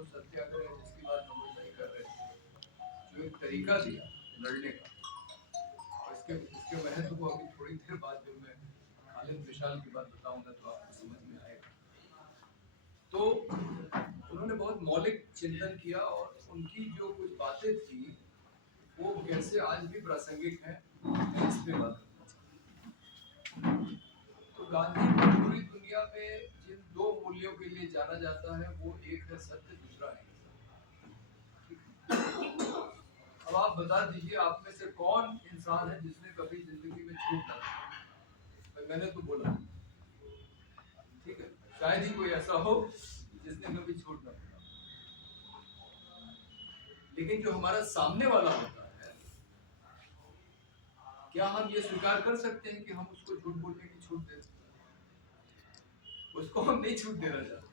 असहयोग सत्याग्रह जिसकी बात हम लोग नहीं कर रहे थे, जो एक तरीका दिया लड़ने का, और इसके इसके महत्व को अभी थोड़ी देर बाद जब मैं खालिद मिसाल की बात बताऊंगा तो आपको समझ में आएगा। तो उन्होंने बहुत मौलिक चिंतन किया और उनकी जो कुछ बातें थी वो कैसे आज भी प्रासंगिक है, इस पे बात करना चाहता हूं। तो गांधी को पूरी दुनिया में जिन दो मूल्यों के लिए जाना जाता है वो एक है सत्य, दूसरा है हिंसा। अब आप बता दीजिए आप में से कौन इंसान है जिसने कभी जिंदगी में झूठ ना बोला? मैंने तो बोला, ठीक है, शायद ही कोई ऐसा हो जिसने कभी झूठ ना बोला। लेकिन जो हमारा सामने वाला होता है, क्या हम ये स्वीकार कर सकते हैं कि हम उसको झूठ बोलने की छूट दे सकते हैं? उसको हम नहीं छूट देना चाहते,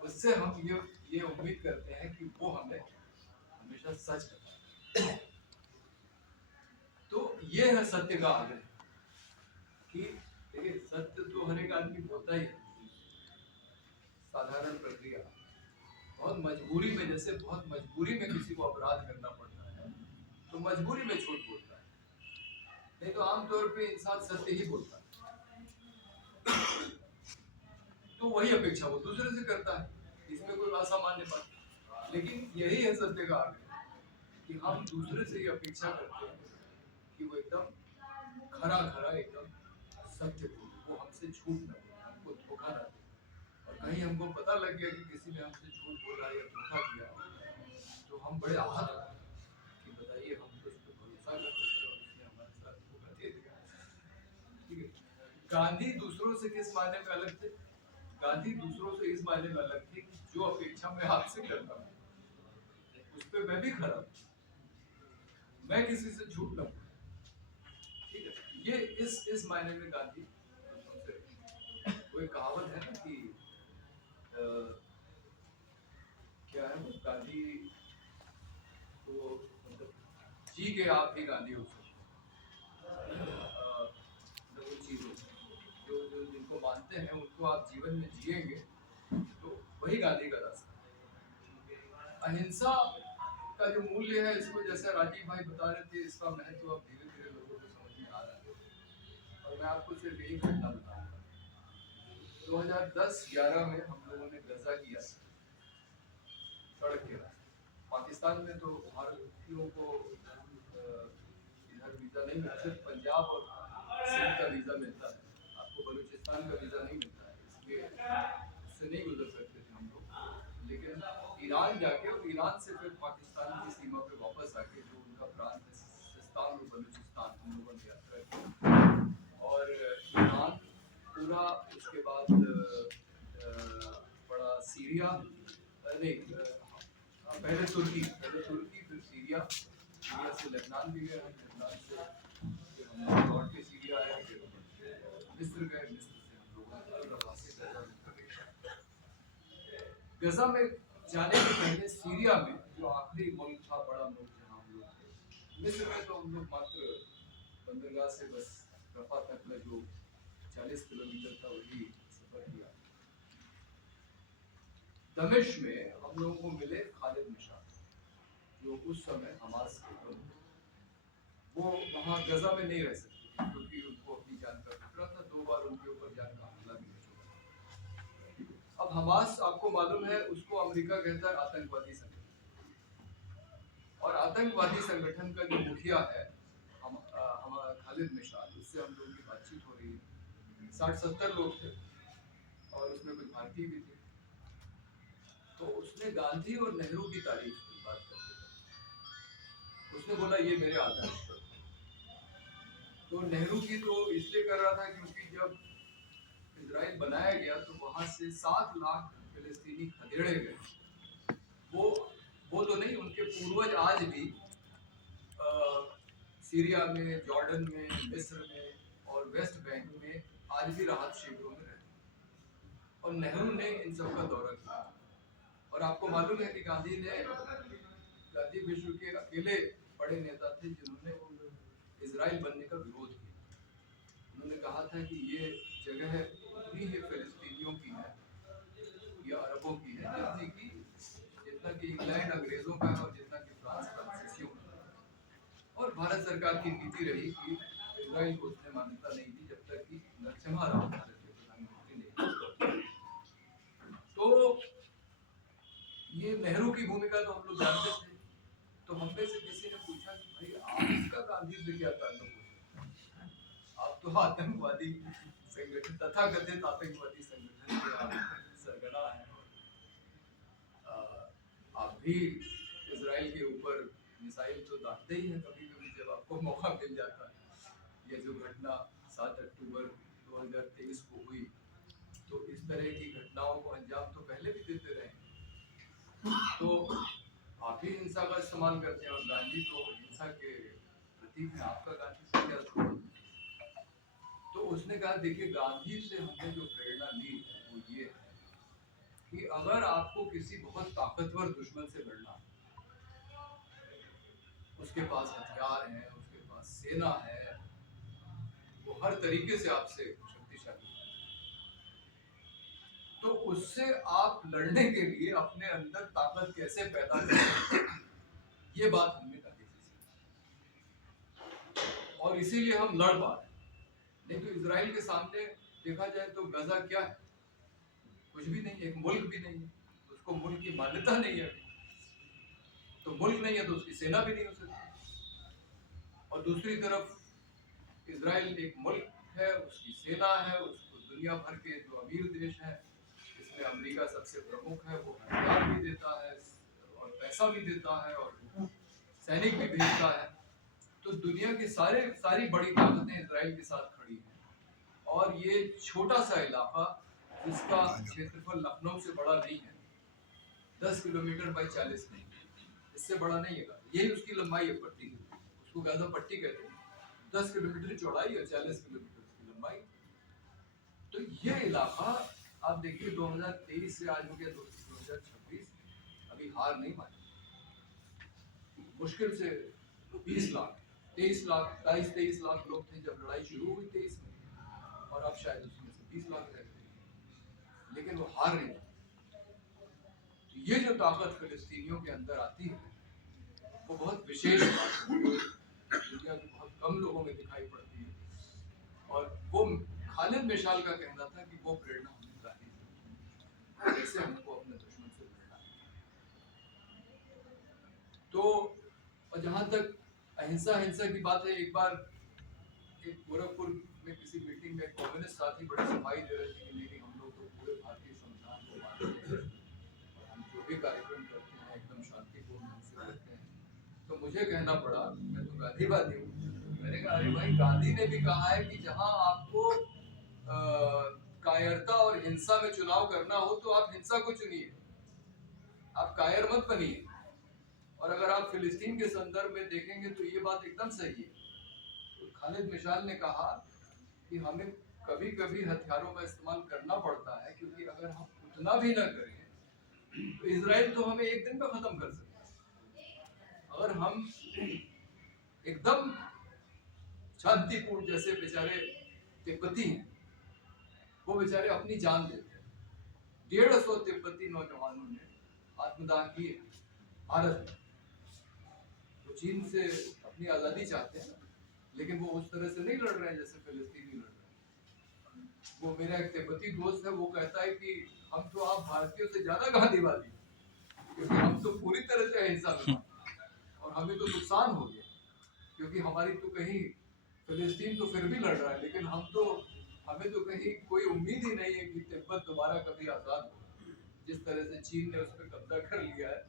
उससे हम ये उम्मीद करते हैं कि वो हमें हमेशा सच बताए। तो ये है सत्य का आग्रह कि देखिए सत्य तो हर एक आदमी बोलता ही है, साधारण प्रक्रिया। बहुत मजबूरी में, जैसे बहुत मजबूरी में किसी को अपराध करना पड़ता है तो मजबूरी में झूठ बोलता है, नहीं तो आमतौर पे इंसान सत्य ही बोलता है। तो वही अपेक्षा वो दूसरे से करता है, इसमें कोई असामान्य बात। लेकिन यही है सत्य का आग्रह कि हम दूसरे से ये अपेक्षा करते हैं कि वो एकदम खरा खरा एकदम सत्य बोले, वो हमसे झूठ न बोले, हमको धोखा न दे। और कहीं हमको पता लग गया कि किसी ने हमसे झूठ बोला या धोखा दिया तो हम बड़े आहत होते हैं कि बताइए हम तो उस पर भरोसा करते थे और उसने हमारे साथ धोखा दे दिया। ठीक है, गांधी दूसरों से किस मायने में अलग थे? गांधी दूसरों से इस मायने में अलग थे कि जो अपेक्षा मैं आपसे करता हूँ उस पर मैं भी खरा हूँ, मैं किसी से झूठ न बोलूं। ठीक है, ये इस मायने में गांधी दूसरों से। वो एक कहावत है ना कि क्या है वो, गांधी तो मतलब जी के आप ही गांधी हो सकते वो चीज जो जो जिनको मानते हैं उनको आप जीवन में जिएंगे तो वही गांधी का रास्ता। अहिंसा का जो मूल्य है, इसको जैसे राजीव भाई बता रहे थे, इसका महत्व अब धीरे धीरे लोगों को समझ में आ रहा है। और मैं आपको सिर्फ यही घटना बताऊंगा। 2010-11 में हम लोगों ने गजा किया सड़क के रास्ते। पाकिस्तान में तो भारतीयों को इधर वीजा नहीं मिलता, सिर्फ पंजाब और सिंध का वीजा मिलता है, आपको बलूचिस्तान का वीजा नहीं मिलता है, इसलिए उससे नहीं गुजर सकते थे हम लोग। लेकिन ईरान जाके और ईरान से फिर पाकिस्तान की सीमा पे वापस आके जो उनका प्रांत है सिस्तान और बलूचिस्तान, हम लोगों ने यात्रा की। और ईरान पूरा, उसके बाद बड़ा सीरिया, नहीं पहले तुर्की, फिर सीरिया, सीरिया से लेबनान भी गए, लेबनान से फिर हम लोग लौट के सीरिया आए, फिर मिस्र गए, मिस्र से हम लोग गजा में जाने के पहले सीरिया में जो आखिरी मुल्क था, बड़ा मुल्क जहाँ हम लोग थे, मिस्र में तो हम लोग मात्र बंदरगाह से बस रफा तक का जो 40 किलोमीटर था वही सफर किया। दमिश्क में हम लोगों को मिले खालिद मिसाल, जो उस समय हमास के प्रमुख थे। वो वहाँ गजा में नहीं रह सकते क्योंकि उनको अपनी जान का खतरा था, 2 बार उनके ऊपर जान का हमला भी हो चुका। अब हमास आपको मालूम है, उसको अमेरिका कहता है आतंकवादी संगठन, और आतंकवादी संगठन का जो मुखिया है हम खालिद मिसाल, उससे हम लोगों की बातचीत हो रही है। 60-70 लोग थे और उसमें कुछ भारतीय भी थे। तो उसने गांधी और नेहरू की तारीफ की बात करते थे। उसने बोला ये मेरे आदर्श। तो नेहरू की तो इसलिए कर रहा था क्योंकि जब इजराइल बनाया गया तो वहां से 7 लाख फिलिस्तीनी खदेड़े गए। वो तो नहीं, उनके पूर्वज आज भी सीरिया में, जॉर्डन में, मिस्र में और वेस्ट बैंक में आज भी राहत शिविरों में रहते हैं। और नेहरू ने इन सब का दौरा किया। और आपको मालूम है कि गांधी विश्व के अकेले बड़े नेता थे जिन्होंने इजराइल बनने का विरोध किया। उन्होंने कहा था कि ये जगह उतनी ही फिलिस्तीनियों की है या अरबों की है जितनी कि अंग्रेजों का है और जितना कि फ्रांस फ्रांसीसियों का। और भारत सरकार की नीति रही कि इजराइल को उसने मान्यता नहीं दी जब तक कि नरसिम्हा राव भारत के प्रधानमंत्री नहीं। तो ये नेहरू की भूमिका तो हम लोग जानते थे। तो हम में से किसी ने पूछा कि भाई आपका गांधी से क्या ताल्लुक है? आप तो आतंकवादी संगठन, तथाकथित आतंकवादी संगठन के आप सरगना हैं। आप भी इजराइल के ऊपर मिसाइल तो दागते ही हैं कभी कभी जब आपको मौका मिल जाता है। ये जो घटना 7 अक्टूबर 2023 को हुई, तो इस तरह की घटनाओं को अंजाम तो पहले भी देते रहे। तो आप ही हिंसा का इस्तेमाल करते हैं और गांधी तो हिंसा के प्रतीक हैं। आपका गांधी से क्या संबंध? तो उसने कहा देखिए, गांधी से हमने जो प्रेरणा ली है वो ये है कि अगर आपको किसी बहुत ताकतवर दुश्मन से लड़ना, उसके पास हथियार हैं, उसके पास सेना है, वो हर तरीके से आपसे शक्तिशाली है, तो उससे आप लड़ने के लिए अपने अंदर ताकत कैसे पैदा करें, ये बात हमने गांधी जी से, और इसीलिए हम लड़ पा रहे हैं। नहीं तो इजराइल के सामने देखा जाए तो गजा क्या है? कुछ भी नहीं, एक मुल्क भी नहीं है, उसको मुल्क की मान्यता नहीं है। तो मुल्क नहीं है तो उसकी सेना भी नहीं हो सकती। और दूसरी तरफ इजराइल एक मुल्क है, उसकी सेना है, उसको दुनिया भर के जो अमीर देश हैं, इसमें अमेरिका सबसे प्रमुख है, वो हथियार भी देता है और पैसा भी देता है और सैनिक भी भेजता है। तो दुनिया की सारी बड़ी ताकतें इजराइल के साथ खड़ी हैं। और ये छोटा सा इलाका जिसका क्षेत्रफल लखनऊ से बड़ा नहीं है, 10 किलोमीटर बाई 40 नहीं, इससे बड़ा नहीं है। यही उसकी लंबाई है पट्टी की, उसको गाजा पट्टी कहते हैं। 10 किलोमीटर चौड़ाई और 40 किलोमीटर की लंबाई। तो ये इलाका आप देखिए 2023 से आज हो गया 2026, अभी हार नहीं मानी। मुश्किल से 20 लाख 23 लाख 23 लाख लोग थे जब लड़ाई शुरू हुई 23 में, और अब शायद उसमें से 20 लाख रह गए, लेकिन वो हार नहीं। तो ये जो ताकत फिलिस्तीनियों के अंदर आती है वो बहुत विशेष बात है, दुनिया के बहुत कम लोगों में दिखाई पड़ती है। और वो खालिद मिशाल का कहना था कि वो प्रेरणा हमें गांधी से, कैसे हमको अपने दुश्मन से लड़ना है। तो और जहाँ तक अहिंसा हिंसा की बात है, एक बार एक गोरखपुर में किसी मीटिंग में कम्युनिस्ट साथी बड़ी सफाई दे रहे थे कि नहीं हम लोग तो पूरे भारतीय संविधान को मानते हैं और हम जो भी कार्यक्रम करते हैं एकदम शांतिपूर्ण ढंग से करते हैं। तो मुझे कहना पड़ा, मैं तो गांधीवादी हूँ, मैंने कहा अरे भाई, गांधी ने भी कहा है कि जहाँ आपको कायरता और हिंसा में चुनाव करना हो तो आप हिंसा को चुनिए, आप कायर मत बनिए। और अगर आप फिलिस्तीन के संदर्भ में देखेंगे तो ये बात एकदम सही है। तो खालिद मिशाल ने कहा कि हमें कभी कभी हथियारों का इस्तेमाल करना पड़ता है, क्योंकि अगर हम उतना भी ना करें तो इजराइल तो हमें एक दिन में खत्म कर सकता है। अगर हम एकदम शांतिपूर्ण, जैसे बेचारे तिब्बती हैं, वो बेचारे अपनी जान देते हैं। 150 तिब्बती नौजवानों ने आत्मदान किए भारत में। वो चीन से अपनी आज़ादी चाहते हैं, लेकिन वो उस तरह से नहीं लड़ रहे हैं जैसे फिलिस्तीनी लड़ रहे हैं। वो मेरा एक तिब्बती दोस्त है, वो कहता है कि हम तो आप भारतीयों से ज्यादा गांधीवादी, क्योंकि हम तो पूरी तरह से अहिंसा में और हमें तो नुकसान हो गया, क्योंकि हमारी तो कहीं फिलिस्तीन तो फिर भी लड़ रहा है, लेकिन हमें तो कहीं कोई उम्मीद ही नहीं है कि तिब्बत दोबारा कभी आजाद होगा। जिस तरह से चीन ने उस पर कब्जा कर लिया है,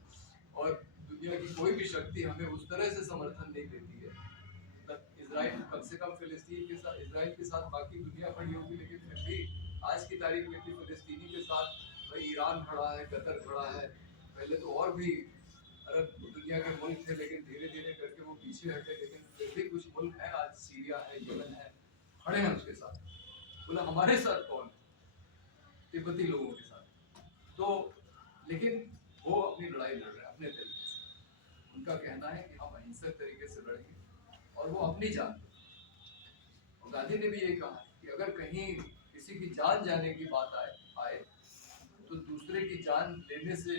और दुनिया की कोई भी शक्ति हमें उस तरह से समर्थन नहीं देती है। इजराइल कम से कम फिलिस्तीन के साथ, इजराइल के साथ बाकी दुनिया खड़ी होगी, लेकिन फिर भी आज की तारीख में फिलिस्तीनी के साथ भाई ईरान खड़ा है, कतर खड़ा है। पहले तो और भी अरब दुनिया के मुल्क थे, लेकिन धीरे धीरे करके वो पीछे हटे, लेकिन फिर भी कुछ मुल्क हैं, आज सीरिया है, यमन है, खड़े हैं उसके साथ। बोला हमारे साथ कौन है? तिब्बती लोगों के साथ। तो लेकिन वो अपनी लड़ाई लड़ रहे हैं अपने तरीके से। उनका कहना है कि हम अहिंसक तरीके से लड़ेंगे, और वो अपनी जान। और गांधी ने भी यही कहा कि अगर कहीं किसी की जान जाने की बात आए तो दूसरे की जान लेने से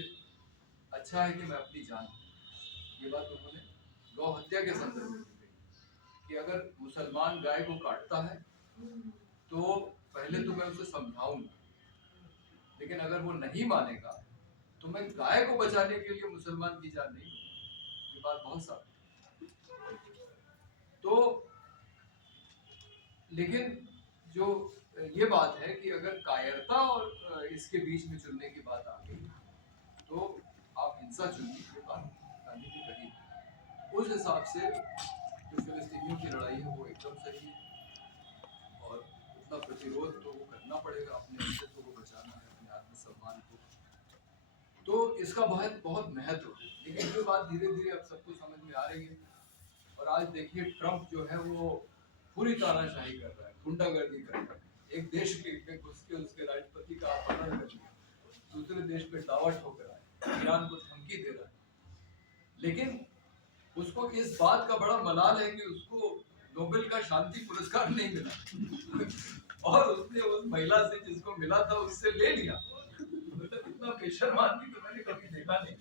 अच्छा है कि मैं अपनी जान ये बात उन्होंने गौ हत्या के संदर्भ में कही कि अगर मुसलमान गाय को काटता है तो पहले तो मैं उसे समझाऊंगा, लेकिन अगर वो नहीं मानेगा तो मैं गाय को बचाने के लिए मुसलमान की जान नहीं लूंगा। ये बात बहुत साफ तो, लेकिन जो ये बात है कि अगर कायरता और इसके बीच में चुनने की बात आ गई तो आप हिंसा चुनिए, ये बात गांधी जी कही। उस हिसाब से जो फिलिस्तीनियों की लड़ाई है वो एकदम सही है और उतना प्रतिरोध तो वो करना पड़ेगा, अपने अस्तित्व को बचाना है, अपने आत्मसम्मान को, तो इसका बहुत बहुत महत्व है। लेकिन ये बात धीरे धीरे अब सबको समझ में आ रही है और आज देखिए ट्रम्प जो है वो पूरी तानाशाही कर रहा है, गुंडागर्दी कर रहा है, एक देश के घुस के उसके राष्ट्रपति का अपहरण कर दिया, दूसरे देश पे दावा ठोक रहा है, ईरान को धमकी दे रहा है, लेकिन उसको इस बात का बड़ा मलाल है कि उसको नोबेल का शांति पुरस्कार नहीं मिला और उसने उस महिला से जिसको मिला था उससे ले लिया। मतलब इतना बेशर्म आदमी तो मैंने कभी देखा नहीं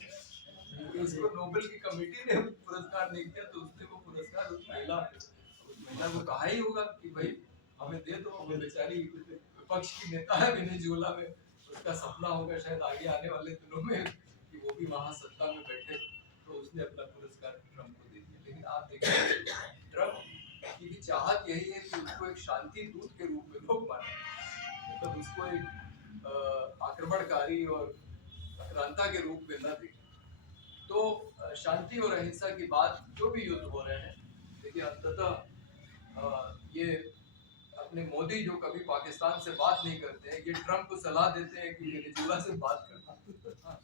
कि उसको नोबेल की कमेटी ने पुरस्कार नहीं किया तो उसने वो पुरस्कार उस महिला को कहा ही होगा कि भाई हमें दे दो, वो बेचारी विपक्ष की नेता है वेनेजुएला में, उसका सपना होगा शायद आगे आने वाले दिनों में कि वो भी वहां सत्ता में बैठे, तो उसने अपना पुरस्कार ट्रम्प को दे दिया। लेकिन आप देखिए ट्रम्प की भी चाहत यही है कि उसको एक शांति दूत के रूप में लोग माने, मतलब उसको एक आक्रमणकारी और आक्रांता के रूप में न देखें। तो शांति और अहिंसा की बात, जो भी युद्ध हो रहे हैं, देखिए अंततः ये अपने मोदी जो कभी पाकिस्तान से बात नहीं करते हैं, ये ट्रम्प को सलाह देते हैं कि वेनेजुएला से बात करना,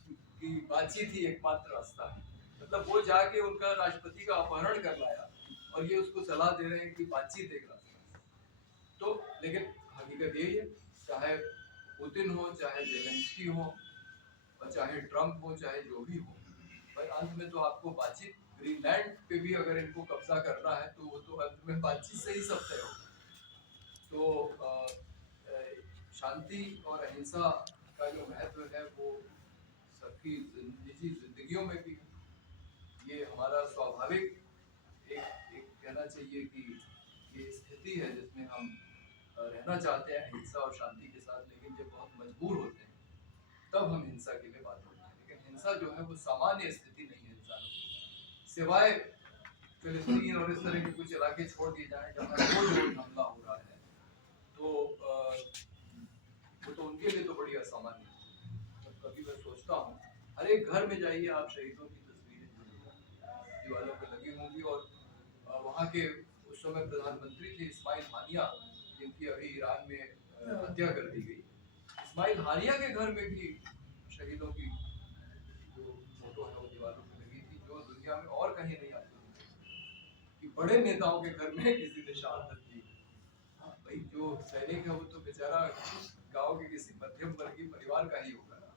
कि बातचीत ही एकमात्र रास्ता है। मतलब वो जाके उनका राष्ट्रपति का अपहरण कर लाया और ये उसको सलाह दे रहे हैं कि बातचीत एक रास्ता है। तो लेकिन हकीकत यही है, चाहे पुतिन हो, चाहे जेलेंस्की हो, और चाहे ट्रम्प हो, चाहे जो भी हो, पर अंत में तो आपको बातचीत, ग्रीनलैंड पे भी अगर इनको कब्जा करना है तो वो तो अंत में बातचीत से ही सब तय होगा। तो शांति और अहिंसा का जो महत्व है वो सबकी निजी जिंदगियों में भी, ये हमारा स्वाभाविक एक कहना चाहिए कि ये स्थिति है जिसमें हम रहना चाहते हैं अहिंसा और शांति के साथ, लेकिन जब बहुत मजबूर होते हैं तब हम हिंसा के लिए बात करते हैं। लेकिन हिंसा जो है वो सामान्य स्थिति नहीं है इंसानों की, सिवाय फिलिस्तीन और इस तरह के कुछ इलाके छोड़ दिए जाए जहाँ रोज हमला हो रहा है, तो वो तो उनके लिए तो बड़ी असामान्य है। तो कभी मैं सोचता हूँ हर एक घर में जाइए आप, शहीदों की तस्वीरें दीवारों पर लगी होंगी और वहाँ के उस समय प्रधानमंत्री थे इस्माइल हानिया, जिनकी अभी ईरान में हत्या कर दी गई। इस्माइल हानिया के घर में भी शहीदों की जो फोटो है वो दीवारों पर लगी थी, जो दुनिया में और कहीं नहीं आती कि बड़े नेताओं के घर में किसी ने शहादत दी। भाई जो सैनिक है वो तो बेचारा गांव के किसी मध्यम वर्गीय परिवार का ही होगा ना,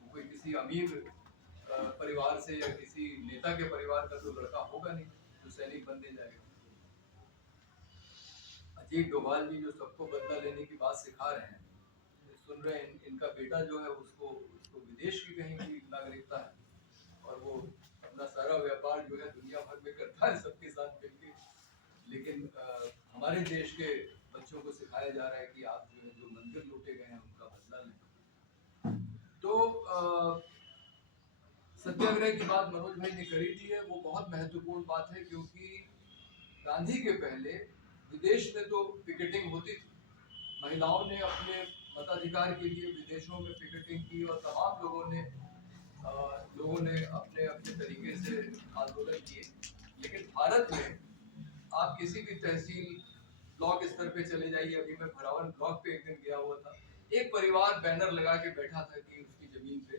वो कोई किसी अमीर परिवार से या किसी नेता के परिवार का तो लड़का होगा नहीं जो सैनिक बनने जाएगा। अजीत डोभाल जी जो सबको बदला लेने की बात सिखा रहे हैं, सुन रहे हैं, इनका बेटा जो है उसको विदेश की कहीं की नागरिकता है और वो अपना सारा व्यापार जो है दुनिया भर में करता है सबके साथ मिलकर, लेकिन हमारे देश के बच्चों को सिखाया जा रहा है कि आप जो है जो मंदिर लूटे गए हैं उनका बदला लें। तो सत्याग्रह की बात मनोज भाई ने करी दी है, वो बहुत महत्वपूर्ण बात है क्योंकि गांधी के पहले विदेश में तो पिकेटिंग होती थी, महिलाओं ने अपने मताधिकार के लिए विदेशों में पिकेटिंग की और तमाम लोगों ने अपने अपने तरीके से आंदोलन किए। लेकिन भारत में आप किसी भी तहसील ब्लॉक स्तर पे चले जाइए, अभी मैं भरावन ब्लॉक पे एक दिन गया हुआ था, एक परिवार बैनर लगा के बैठा था कि उसकी जमीन पे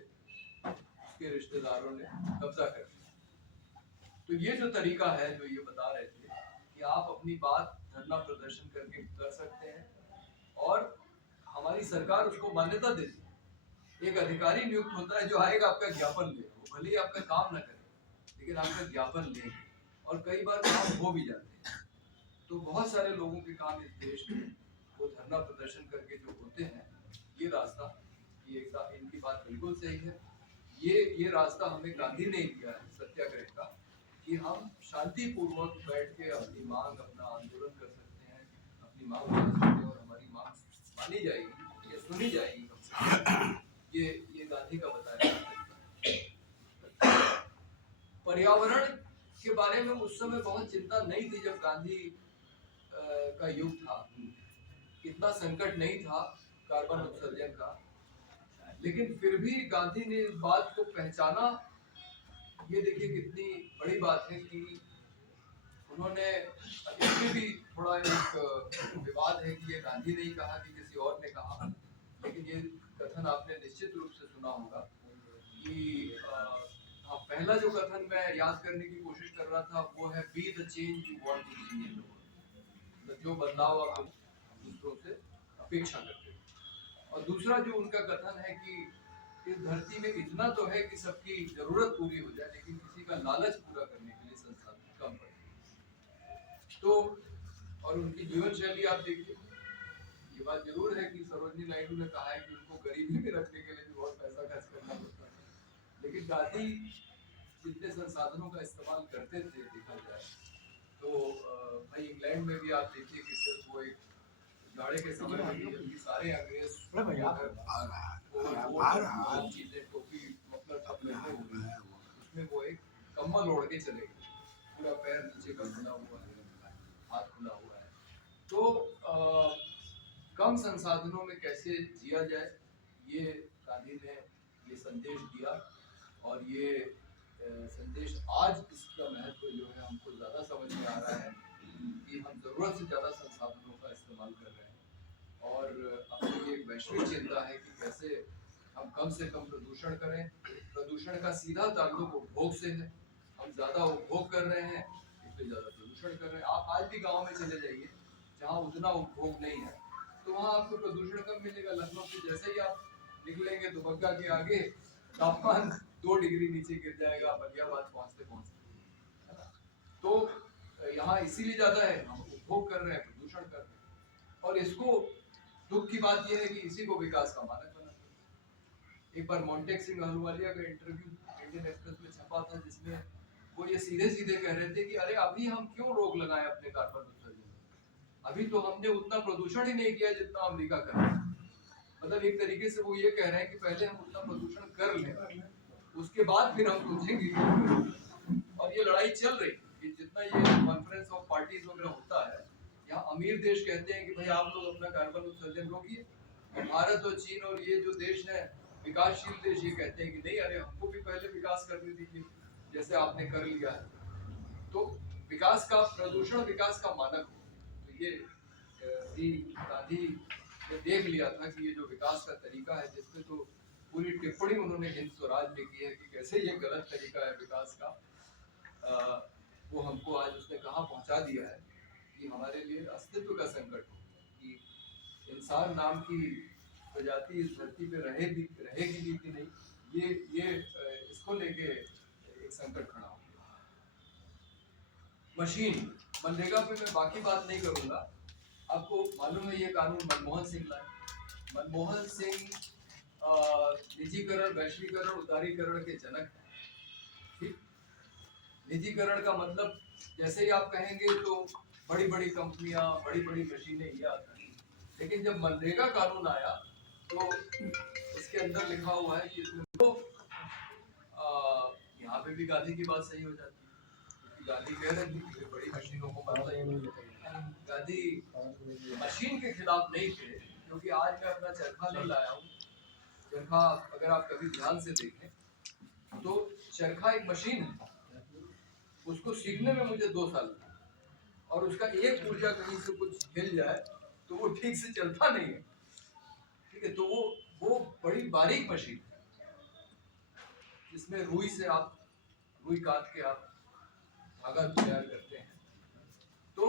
उसके रिश्तेदारों ने कब्जा कर लिया। तो ये जो तरीका है जो ये बता रहे थे कि आप अपनी बात धरना प्रदर्शन करके कर सकते हैं और हमारी सरकार उसको मान्यता देती है। एक अधिकारी नियुक्त होता है जो आएगा आपका ज्ञापन लेगा, वो भले ही आपका काम ना करे लेकिन आपका ज्ञापन लेगा और कई बार काम हो भी जाते हैं। तो बहुत सारे लोगों के काम इस देश में वो धरना प्रदर्शन करके जो होते हैं, ये रास्ता, ये इनकी बात बिल्कुल सही है, ये रास्ता हमें गांधी ने दिया है सत्याग्रह का, कि हम शांतिपूर्वक बैठ के अपनी मांग, अपना आंदोलन कर सकते हैं, अपनी मांग मान सकते हैं और हमारी मांग मानी जाएगी या सुनी जाएगी कम से कम। ये गांधी का बताया तरीका। पर्यावरण के बारे में उस समय बहुत चिंता नहीं थी जब गांधी का युग था, इतना संकट नहीं था कार्बन उत्सर्जन का, लेकिन फिर भी गांधी ने इस बात को पहचाना। ये देखिए कितनी बड़ी बात है कि उन्होंने, इसमें भी थोड़ा एक विवाद है कि ये गांधी ने ही कहा कि किसी और ने कहा, लेकिन ये कथन आपने निश्चित रूप से सुना होगा कि पहला जो कथन मैं याद करने की कोशिश कर रहा था वो है be the change you want to see in the world, जो बदलाव आप दूसरों से अपेक्षा करते हैं। और दूसरा जो उनका कथन है कि इस धरती में इतना तो है कि सबकी जरूरत पूरी हो जाए, लेकिन किसी का लालच पूरा करने के लिए संसाधन कम पड़े। तो और उनकी जीवन शैली आप देखिए, ये बात जरूर है कि सरोजिनी नायडू ने कहा है कि उनको गरीबी में रखने के लिए भी बहुत पैसा खर्च करना पड़ता है, लेकिन गांधी जितने संसाधनों का इस्तेमाल करते थे देखा जाए तो भाई इंग्लैंड में भी आप देखिए कि सिर्फ वो एक जाड़े के समय में भी जबकि सारे अंग्रेज चीजें टोपी मतलब उसमें वो एक कम्बल ओढ़ के चले गए, पूरा पैर नीचे का खुला हुआ है, हाथ खुला हुआ है। तो कम संसाधनों में कैसे जिया जाए, ये गांधी ने ये संदेश दिया। और ये संदेश आज इसका महत्व जो है हमको ज़्यादा समझ में आ रहा है कि हम ज़रूरत से ज़्यादा संसाधनों का इस्तेमाल कर रहे हैं और अपनी एक वैश्विक चिंता है कि कैसे हम कम से कम प्रदूषण करें। प्रदूषण का सीधा ताल्लुक उपभोग से है, हम ज़्यादा उपभोग कर रहे हैं इसलिए ज़्यादा प्रदूषण कर रहे हैं। आप आज भी गाँव में चले जाइए जहाँ उतना उपभोग नहीं है तो वहाँ आपको प्रदूषण कम मिलेगा। लखनऊ से जैसे ही आप निकलेंगे दुबग्गा के आगे तापमान 2 डिग्री नीचे गिर जाएगा बलियाबाद पहुँचते पहुँचते, है ना। तो यहाँ इसीलिए ज़्यादा है, हम उपभोग कर रहे हैं, प्रदूषण कर रहे हैं। और इसको दुख की बात यह है कि इसी को विकास का मानक बनाते हैं। एक बार मोंटेक सिंह अहलूवालिया का इंटरव्यू इंडियन एक्सप्रेस में छपा था जिसमें वो ये सीधे सीधे कह रहे थे कि अरे अभी हम क्यों रोक लगाए अपने कार्बन उत्सर्जन, अभी तो हमने उतना प्रदूषण ही नहीं किया जितना अमेरिका कर रहा है। मतलब एक तरीके से वो ये कह रहे हैं कि पहले हम उतना प्रदूषण कर लें, उसके बाद फिर हम सोचेंगे। और ये लड़ाई चल रही है कि जितना ये कॉन्फ्रेंस ऑफ पार्टीज वगैरह होता है, यहाँ अमीर देश कहते हैं कि भाई आप लोग अपना कार्बन उत्सर्जन रोकिए, और भारत और चीन और ये जो देश है विकासशील देश ये कहते हैं कि नहीं, अरे हमको भी पहले विकास करने दीजिए जैसे आपने कर लिया है। तो विकास का, प्रदूषण विकास का मानक हो। तो ये गांधी ने देख लिया था कि ये जो विकास का तरीका है, जिसपे तो पूरी टिप्पणी उन्होंने हिंद स्वराज में की है कि कैसे ये गलत तरीका है विकास का, वो हमको आज उसने कहाँ पहुँचा दिया है कि हमारे लिए अस्तित्व का संकट हो कि इंसान नाम की प्रजाति इस धरती पे रहेगी भी कि नहीं, ये इसको लेके एक संकट खड़ा हो गया। मशीन मनरेगा पे मैं बाकी बात नहीं करूंगा। आपको मालूम है ये कानून मनमोहन सिंह लाए। मनमोहन सिंह निजीकरण, वैश्वीकरण, उदारीकरण के जनक हैं। ठीक, निजीकरण का मतलब जैसे ही आप कहेंगे तो बड़ी बड़ी कंपनियां, बड़ी बड़ी मशीनें ये आती हैं, लेकिन जब मनरेगा कानून आया तो उसके अंदर लिखा हुआ है कि तो यहाँ पे भी गांधी की बात सही हो जाती है। गांधी कह रहे थे कि बड़ी मशीनों को गांधी मशीन के खिलाफ नहीं थे, क्योंकि आज मैं अपना चरखा नहीं लाया हूँ। चरखा अगर आप कभी ध्यान से देखें तो चरखा एक मशीन है, उसको सीखने में मुझे 2 साल लगे और उसका एक ऊर्जा कहीं से कुछ हिल जाए तो वो ठीक से चलता नहीं है। ठीक है, तो वो बड़ी बारीक मशीन है जिसमें रुई से आप रुई काट के आप धागा तैयार करते हैं। तो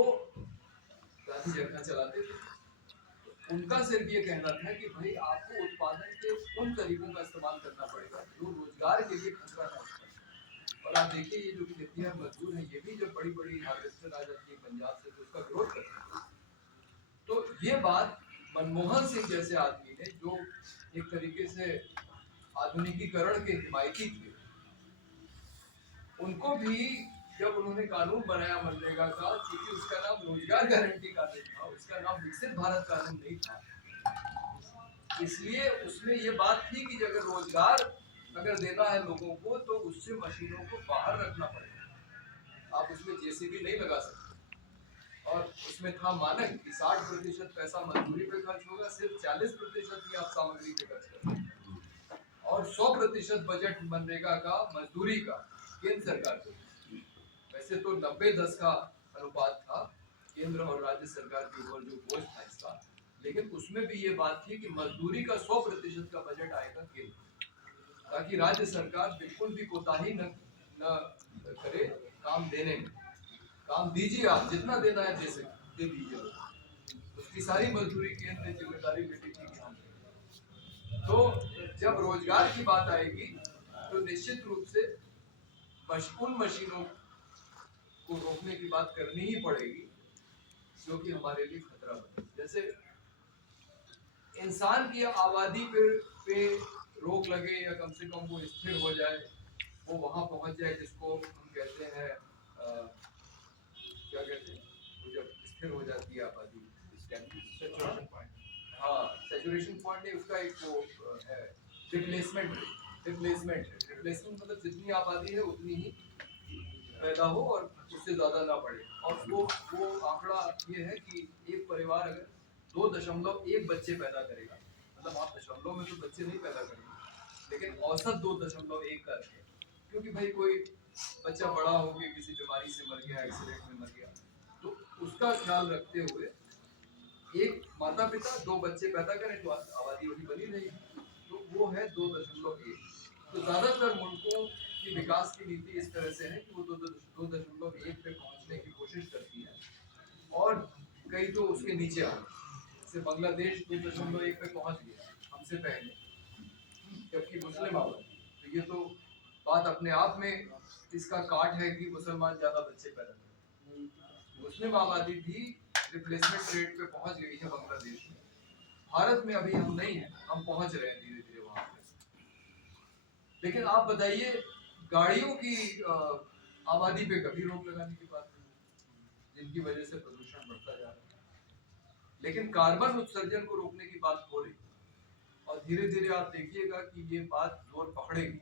गांधी चरखा चलाते थे। उनका सिर्फ ये कहना था कि भाई आपको उत्पादन के उन तरीकों का इस्तेमाल करना पड़ेगा जो रोजगार के लिए खतरा है। और आप देखिए ये जो खेतियां मजदूर हैं, ये भी जब बड़ी बड़ी हार्वेस्टर आ जाती है पंजाब से तो उसका विरोध करते हैं। तो ये बात मनमोहन सिंह जैसे आदमी ने, जो एक तरीके से आधुनिकीकरण के हिमायती थे, उनको भी जब उन्होंने कानून बनाया मनरेगा का, क्योंकि उसका नाम रोजगार गारंटी कानून था, उसका नाम विकसित भारत कानून नहीं था, इसलिए उसमें ये बात थी कि अगर रोजगार अगर देना है लोगों को तो उससे मशीनों को बाहर रखना पड़ेगा, आप उसमें जेसीबी नहीं लगा सकते। और उसमें था मानक कि 60% पैसा मजदूरी पे खर्च होगा, सिर्फ 40% ही आप सामग्री पे खर्च करेंगे, और 100% बजट मनरेगा का मजदूरी का केंद्र सरकार को। वैसे तो 90-10 का अनुपात था केंद्र और राज्य सरकार के ऊपर जो बोझ था इसका, लेकिन उसमें भी ये बात थी कि मजदूरी का 100% का बजट आएगा केंद्र, ताकि राज्य सरकार बिल्कुल भी कोताही न करे काम देने में। काम दीजिए, आप जितना देना है दे दीजिए, उसकी सारी मजदूरी केंद्र ने जिम्मेदारी लेती थी कि हम। तो जब रोजगार की बात आएगी तो निश्चित रूप से उन मशीनों को रोकने की बात करनी ही पड़ेगी जो कि हमारे लिए खतरा बने। जैसे इंसान की आबादी पे रोक लगे, या कम से कम वो स्थिर हो जाए, वो वहां पहुंच जाए जिसको हम कहते हैं क्या कहते हैं, वो जब स्थिर हो जाती है आबादी, सैचुरेशन पॉइंट। हाँ, सैचुरेशन पॉइंट नहीं, उसका एक वो है रिप्लेसमेंट रिप्लेसमेंट मतलब जितनी आबादी है उतनी ही पैदा हो और उससे ज्यादा ना बढ़े। और वो आंकड़ा ये है कि एक परिवार अगर 2.1 बच्चे पैदा करेगा, मतलब आप दशमलव में तो बच्चे नहीं पैदा करेंगे, लेकिन औसत 2.1 का रखें, क्योंकि भाई कोई बच्चा बड़ा हो गया, किसी बीमारी से मर गया, एक्सीडेंट में मर गया, तो उसका ख्याल रखते हुए एक माता पिता 2 बच्चे पैदा करें तो आबादी वही बनी रहेगी, तो वो है 2.1। तो ज्यादातर मुल्कों की विकास की नीति इस तरह से है कि वो 2.1 पे पहुंचने की कोशिश करती है, और कई तो उसके नीचे आ गए, जैसे बांग्लादेश 2.1 पे पहुंच गया हमसे पहले, जबकि मुस्लिम आबादी। तो ये तो बात अपने आप में इसका काट है कि मुसलमान ज्यादा बच्चे पैदा करते। मुस्लिम आबादी भी रिप्लेसमेंट रेट पे पहुंच गई है बांग्लादेश में। भारत में अभी हम नहीं है, हम पहुंच रहे हैं धीरे धीरे वहां पे। लेकिन आप बताइए, गाड़ियों की आबादी पे कभी रोक लगाने की बात नहीं, जिनकी वजह से प्रदूषण बढ़ता जा रहा है, लेकिन कार्बन उत्सर्जन को रोकने की बात हो रही, और धीरे धीरे आप देखिएगा कि ये बात जोर पकड़ेगी।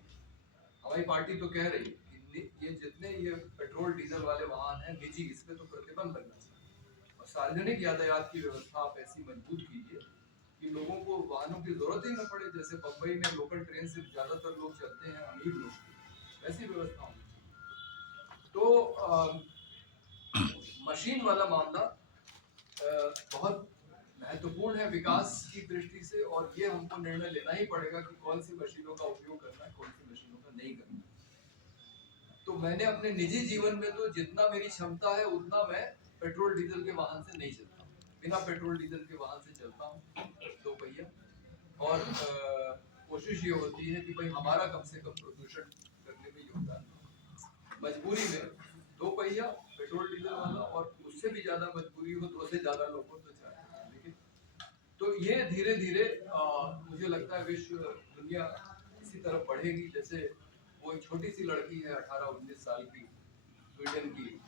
हमारी पार्टी तो कह रही है कि ये जितने ये पेट्रोल डीजल वाले वाहन हैं निजी, इस पे तो प्रतिबंध लगना चाहिए, और सार्वजनिक यातायात की व्यवस्था आप ऐसी मजबूत कीजिए कि लोगों को वाहनों की जरूरत ही न पड़े। जैसे बम्बई में लोकल ट्रेन से ज्यादातर लोग चलते हैं, अमीर लोग, वैसी व्यवस्था होनी चाहिए। तो मशीन वाला मामला बहुत महत्वपूर्ण है विकास की दृष्टि से, और ये हमको निर्णय लेना ही पड़ेगा कि कौन सी मशीनों का उपयोग करना है, कौन सी मशीनों का नहीं करना है। तो मैंने अपने निजी जीवन में तो जितना मेरी क्षमता है उतना मैं पेट्रोल डीजल के वाहन से नहीं चलता, बिना पेट्रोल डीजल के वाहन से चलता हूँ 2 पहिया। और कोशिश ये होती है कि भाई हमारा कम से कम प्रदूषण करने में योगदान, मजबूरी में 2 पहिया पेट्रोल डीजल वाला, और उससे भी ज्यादा मजबूरी हो 2 से ज्यादा लोगों तो चाहिए। लेकिन तो ये धीरे धीरे मुझे लगता है विश्व दुनिया इसी तरफ बढ़ेगी। जैसे वो एक छोटी सी लड़की है 18-19 साल की, स्वीडन की,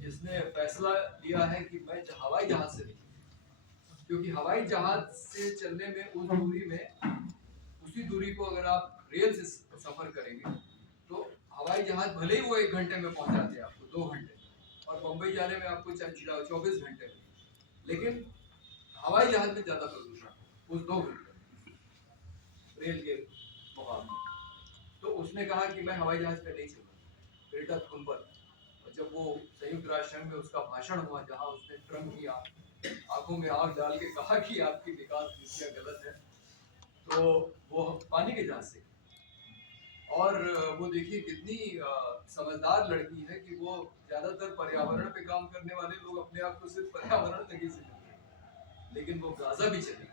जिसने फैसला लिया है कि मैं हवाई जहाज से नहीं, क्योंकि हवाई जहाज से चलने में उस दूरी में, उसी दूरी को अगर आप रेल से सफर करेंगे तो हवाई जहाज भले ही वो 1 घंटे में पहुंचाते हैं आपको 2 घंटे, और मुंबई जाने में आपको 24 घंटे में, लेकिन हवाई जहाज में ज्यादा प्रदूषण उस 2 घंटे रेल के मुकाबले। तो उसने कहा कि मैं हवाई जहाज पे नहीं चलूंगा, ग्रेटा थुनबर्ग। और जब वो संयुक्त राष्ट्र में उसका भाषण हुआ, जहां उसने ट्रम्प की आंखों में आग डाल के कहा कि आपकी विकास नीतियां गलत है, तो वो पानी के जहाज से, और वो देखिए कितनी समझदार लड़की है कि वो ज्यादातर पर्यावरण पे काम करने वाले लोग अपने आप को सिर्फ पर्यावरण तक ही सीमित हैं, लेकिन वो गाजा भी चली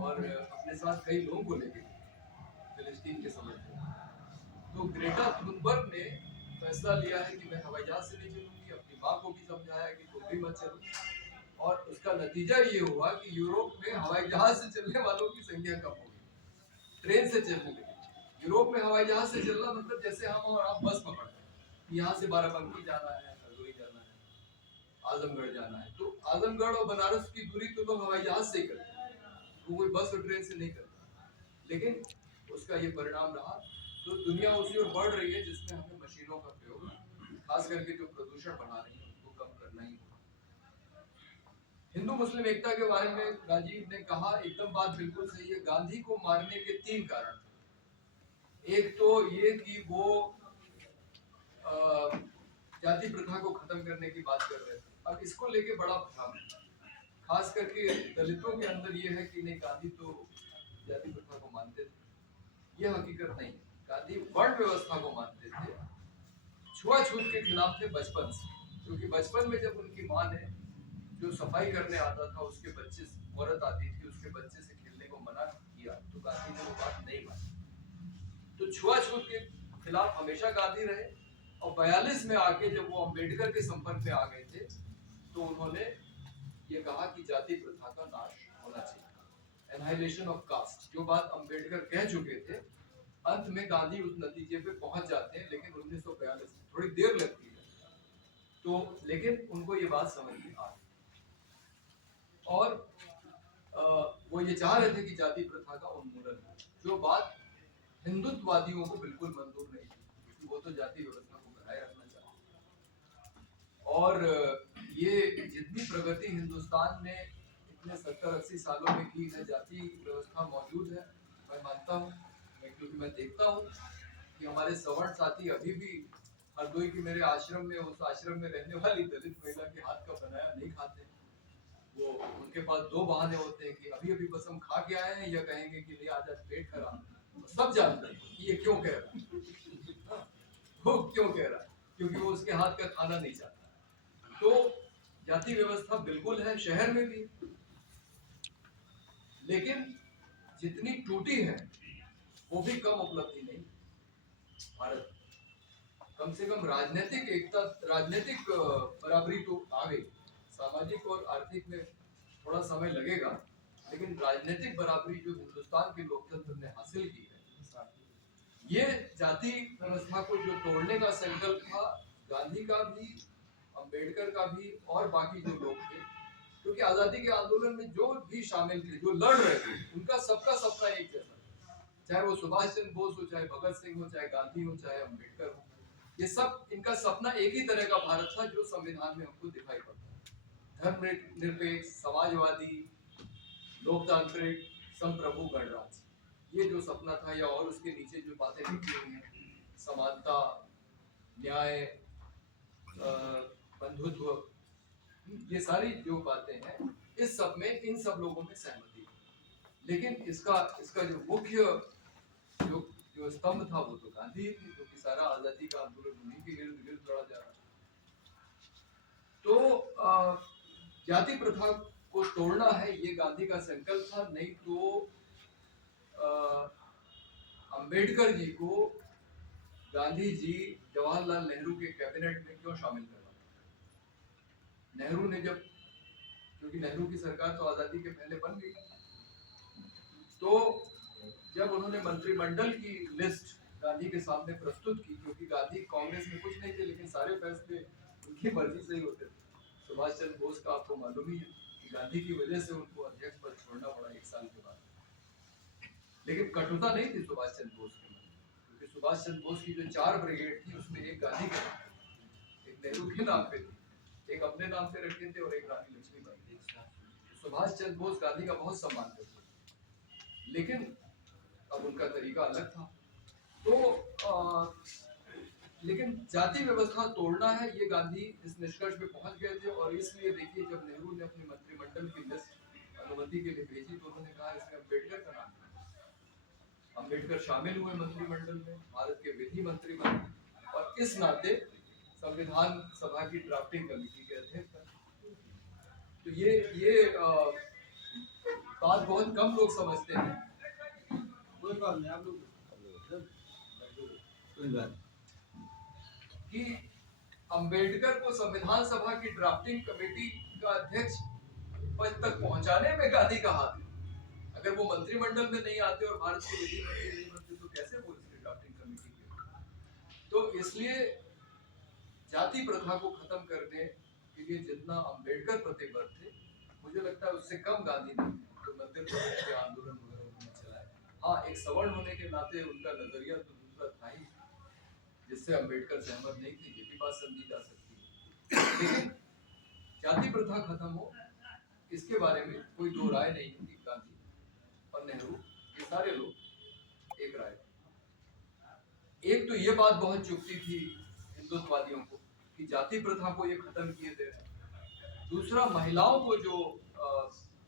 और अपने साथ कई लोगों को लेके फिलिस्तीन के समर्थन। तो ग्रेटा थुनबर्ग ने फैसला लिया है कि मैं हवाई जहाज से नहीं चलूंगी, अपनी माँ को भी समझाया कि तुम भी मत चलो, और उसका नतीजा ये हुआ कि यूरोप में हवाई जहाज से चलने वालों की संख्या कम हो गई, ट्रेन से चलने लगी। यूरोप में हवाई जहाज से चलना मतलब जैसे हम और आप बस पकड़ते हैं, यहाँ से बाराबंकी जाना है, हरदोई जाना है, आजमगढ़ जाना है, तो आजमगढ़ और बनारस की दूरी तो लोग हवाई जहाज से ही करते हैं, तो कोई बस और ट्रेन से नहीं करते। लेकिन उसका ये परिणाम रहा। तो दुनिया उसी ओर बढ़ रही है जिसमें हमें मशीनों का प्रयोग, खास करके जो प्रदूषण बढ़ा रही है, उसको कम करना ही होगा। हिंदू मुस्लिम एकता के बारे में राजीव ने कहा, एकदम बात बिल्कुल सही है। गांधी को मारने के 3 कारण थे। एक तो ये कि वो जाति प्रथा को खत्म करने की बात कर रहे थे। अब इसको लेके बड़ा भ्रम है, खास करके दलितों के अंदर ये है कि नहीं, गांधी तो जाति प्रथा को मानते थे। ये हकीकत नहीं है। गांधी वर्ण व्यवस्था को मानते थे, छुआछूत के खिलाफ थे बचपन से, क्योंकि बचपन में जब उनकी माँ ने जो सफाई करने आता था, उसके बच्चे, औरत आती थी, उसके बच्चे से खेलने को मना किया, तो गांधी ने वो बात नहीं मानी। तो छुआछूत के खिलाफ हमेशा गांधी रहे। और 42 में आके जब वो अंबेडकर के संपर्क में आ गए थे, तो उन्होंने ये कहा कि जाति प्रथा का नाश होना चाहिए, एनाहिलेशन ऑफ कास्ट, जो बात अंबेडकर कह चुके थे। अंत में गांधी उस नतीजे पे पहुंच जाते हैं, लेकिन 1942 थोड़ी देर लगती है, तो लेकिन उनको ये बात समझ में आ गई। और वो ये चाह रहे थे कि जाति प्रथा का उन्मूलन हो, जो बात हिंदुत्ववादियों को बिल्कुल मंजूर नहीं थी, क्योंकि वो तो जाति व्यवस्था को बनाए रखना चाहते। और ये जितनी प्रगति हिंदुस्तान ने इतने 70-80 सालों में की है, जाति व्यवस्था मौजूद है, मैं मानता हूँ, क्योंकि मैं देखता हूँ कि हमारे सवर्ण साथी अभी भी हरदोई की मेरे आश्रम में, उस आश्रम में रहने वाली दलित महिला के हाथ का बनाया नहीं खाते। वो उनके पास 2 बहाने होते हैं कि अभी अभी बस हम खा के आए हैं, या कहेंगे कि नहीं आज पेट खराब। सब जानते हैं कि ये क्यों कह रहा है, वो क्यों कह रहा है, क्योंकि वो उसके हाथ का खाना नहीं चाहता। तो जाति व्यवस्था बिल्कुल है, शहर में भी, लेकिन जितनी टूटी है वो भी कम उपलब्धि नहीं। भारत कम से कम राजनीतिक एकता, राजनीतिक बराबरी तो आ गई, सामाजिक और आर्थिक में थोड़ा समय लगेगा, लेकिन राजनीतिक बराबरी जो हिंदुस्तान के लोकतंत्र ने हासिल की है, ये जाति व्यवस्था को जो तोड़ने का संकल्प था, गांधी का भी, अंबेडकर का भी, और बाकी जो लोग थे, क्योंकि आजादी के आंदोलन में जो भी शामिल थे, जो लड़ रहे थे, उनका सबका सपना एक जैसा था। चाहे वो सुभाष चंद्र बोस हो, चाहे भगत सिंह हो, चाहे गांधी हो, चाहे अंबेडकर हो, ये सब, इनका सपना एक ही तरह का भारत था, जो संविधान में हमको दिखाई पड़ता है। धर्मनिरपेक्ष, समाजवादी, लोकतांत्रिक, संप्रभु गणराज्य, ये जो सपना था, या और उसके नीचे जो बातें लिखी हुई हैं, समानता, न्याय, बंधुत्व, ये सारी जो बातें हैं, इस सब में इन सब लोगों में सहमति है। लेकिन इसका जो मुख्य जो स्तंभ था, वो तो गांधी थी, क्योंकि सारा आजादी का आंदोलन उन्हीं के इर्द गिर्द लड़ा जा रहा था। तो जाति प्रथा को तोड़ना है, ये गांधी का संकल्प था। नहीं तो अंबेडकर जी को गांधी जी जवाहरलाल नेहरू के कैबिनेट में क्यों शामिल करवा? नेहरू ने जब, क्योंकि नेहरू की सरकार तो आजादी के पहले बन गई, तो जब उन्होंने मंत्रिमंडल की लिस्ट गांधी के सामने प्रस्तुत की, क्योंकि गांधी कांग्रेस में कुछ नहीं थे, लेकिन सारे फैसले उनकी मर्जी से ही होते थे। सुभाष चंद्र बोस का आपको मालूम ही है कि गांधी की वजह से उनको अध्यक्ष पद छोड़ना पड़ा 1 साल के बाद। लेकिन कटुता नहीं थी सुभाष चंद्र बोस के मन में, क्योंकि सुभाष चंद्र बोस की जो 4 ब्रिगेड थी, उसमें एक गांधी के नाम पे, एक नेहरू के नाम पे थी, एक अपने नाम पे रखे थे, और एक रानी लक्ष्मीबाई। सुभाष चंद्र बोस गांधी का बहुत सम्मान करते थे, लेकिन अब उनका तरीका अलग था। तो लेकिन जाति व्यवस्था तोड़ना है, ये गांधी इस निष्कर्ष पे पहुंच गए थे। और इसलिए देखिए, जब नेहरू ने अपने मंत्रिमंडल की लिस्ट अनुमति के लिए भेजी, तो उन्होंने कहा इसमें अंबेडकर का नाम है। अंबेडकर शामिल हुए मंत्रिमंडल में, भारत के विधि मंत्री बने, और इस नाते संविधान सभा की ड्राफ्टिंग कमेटी के अध्यक्ष बने। तो ये बात बहुत कम लोग समझते हैं। कोई बात नहीं, आप लोग कि अंबेडकर को संविधान सभा की ड्राफ्टिंग कमेटी का अध्यक्ष पद तक पहुंचाने में गांधी का हाथ है। अगर वो मंत्रिमंडल में नहीं आते और भारत के विधि मंत्री नहीं बनते, तो कैसे वो इसकी ड्राफ्टिंग कमेटी की? तो इसलिए जाति प्रथा को खत्म करने के लिए जितना अम्बेडकर प्रतिबद्ध थे, मुझे लगता है उससे कम गांधी ने तो मध्य प्रदेश के आंदोलन वगैरह उन्होंने चलाए। हाँ, एक सवर्ण होने के नाते उनका नजरिया तो दूसरा था ही, जिससे अम्बेडकर सहमत नहीं थे, ये भी बात समझी जा सकती है। लेकिन जाति प्रथा खत्म हो, इसके बारे में कोई दो राय नहीं है कि गांधी और नेहरू ये सारे लोग एक राय। एक तो ये बात बहुत चुभती थी हिंदुत्ववादियों को कि जाति प्रथा को ये खत्म किए दे रहे हैं। दूसरा, महिलाओं को जो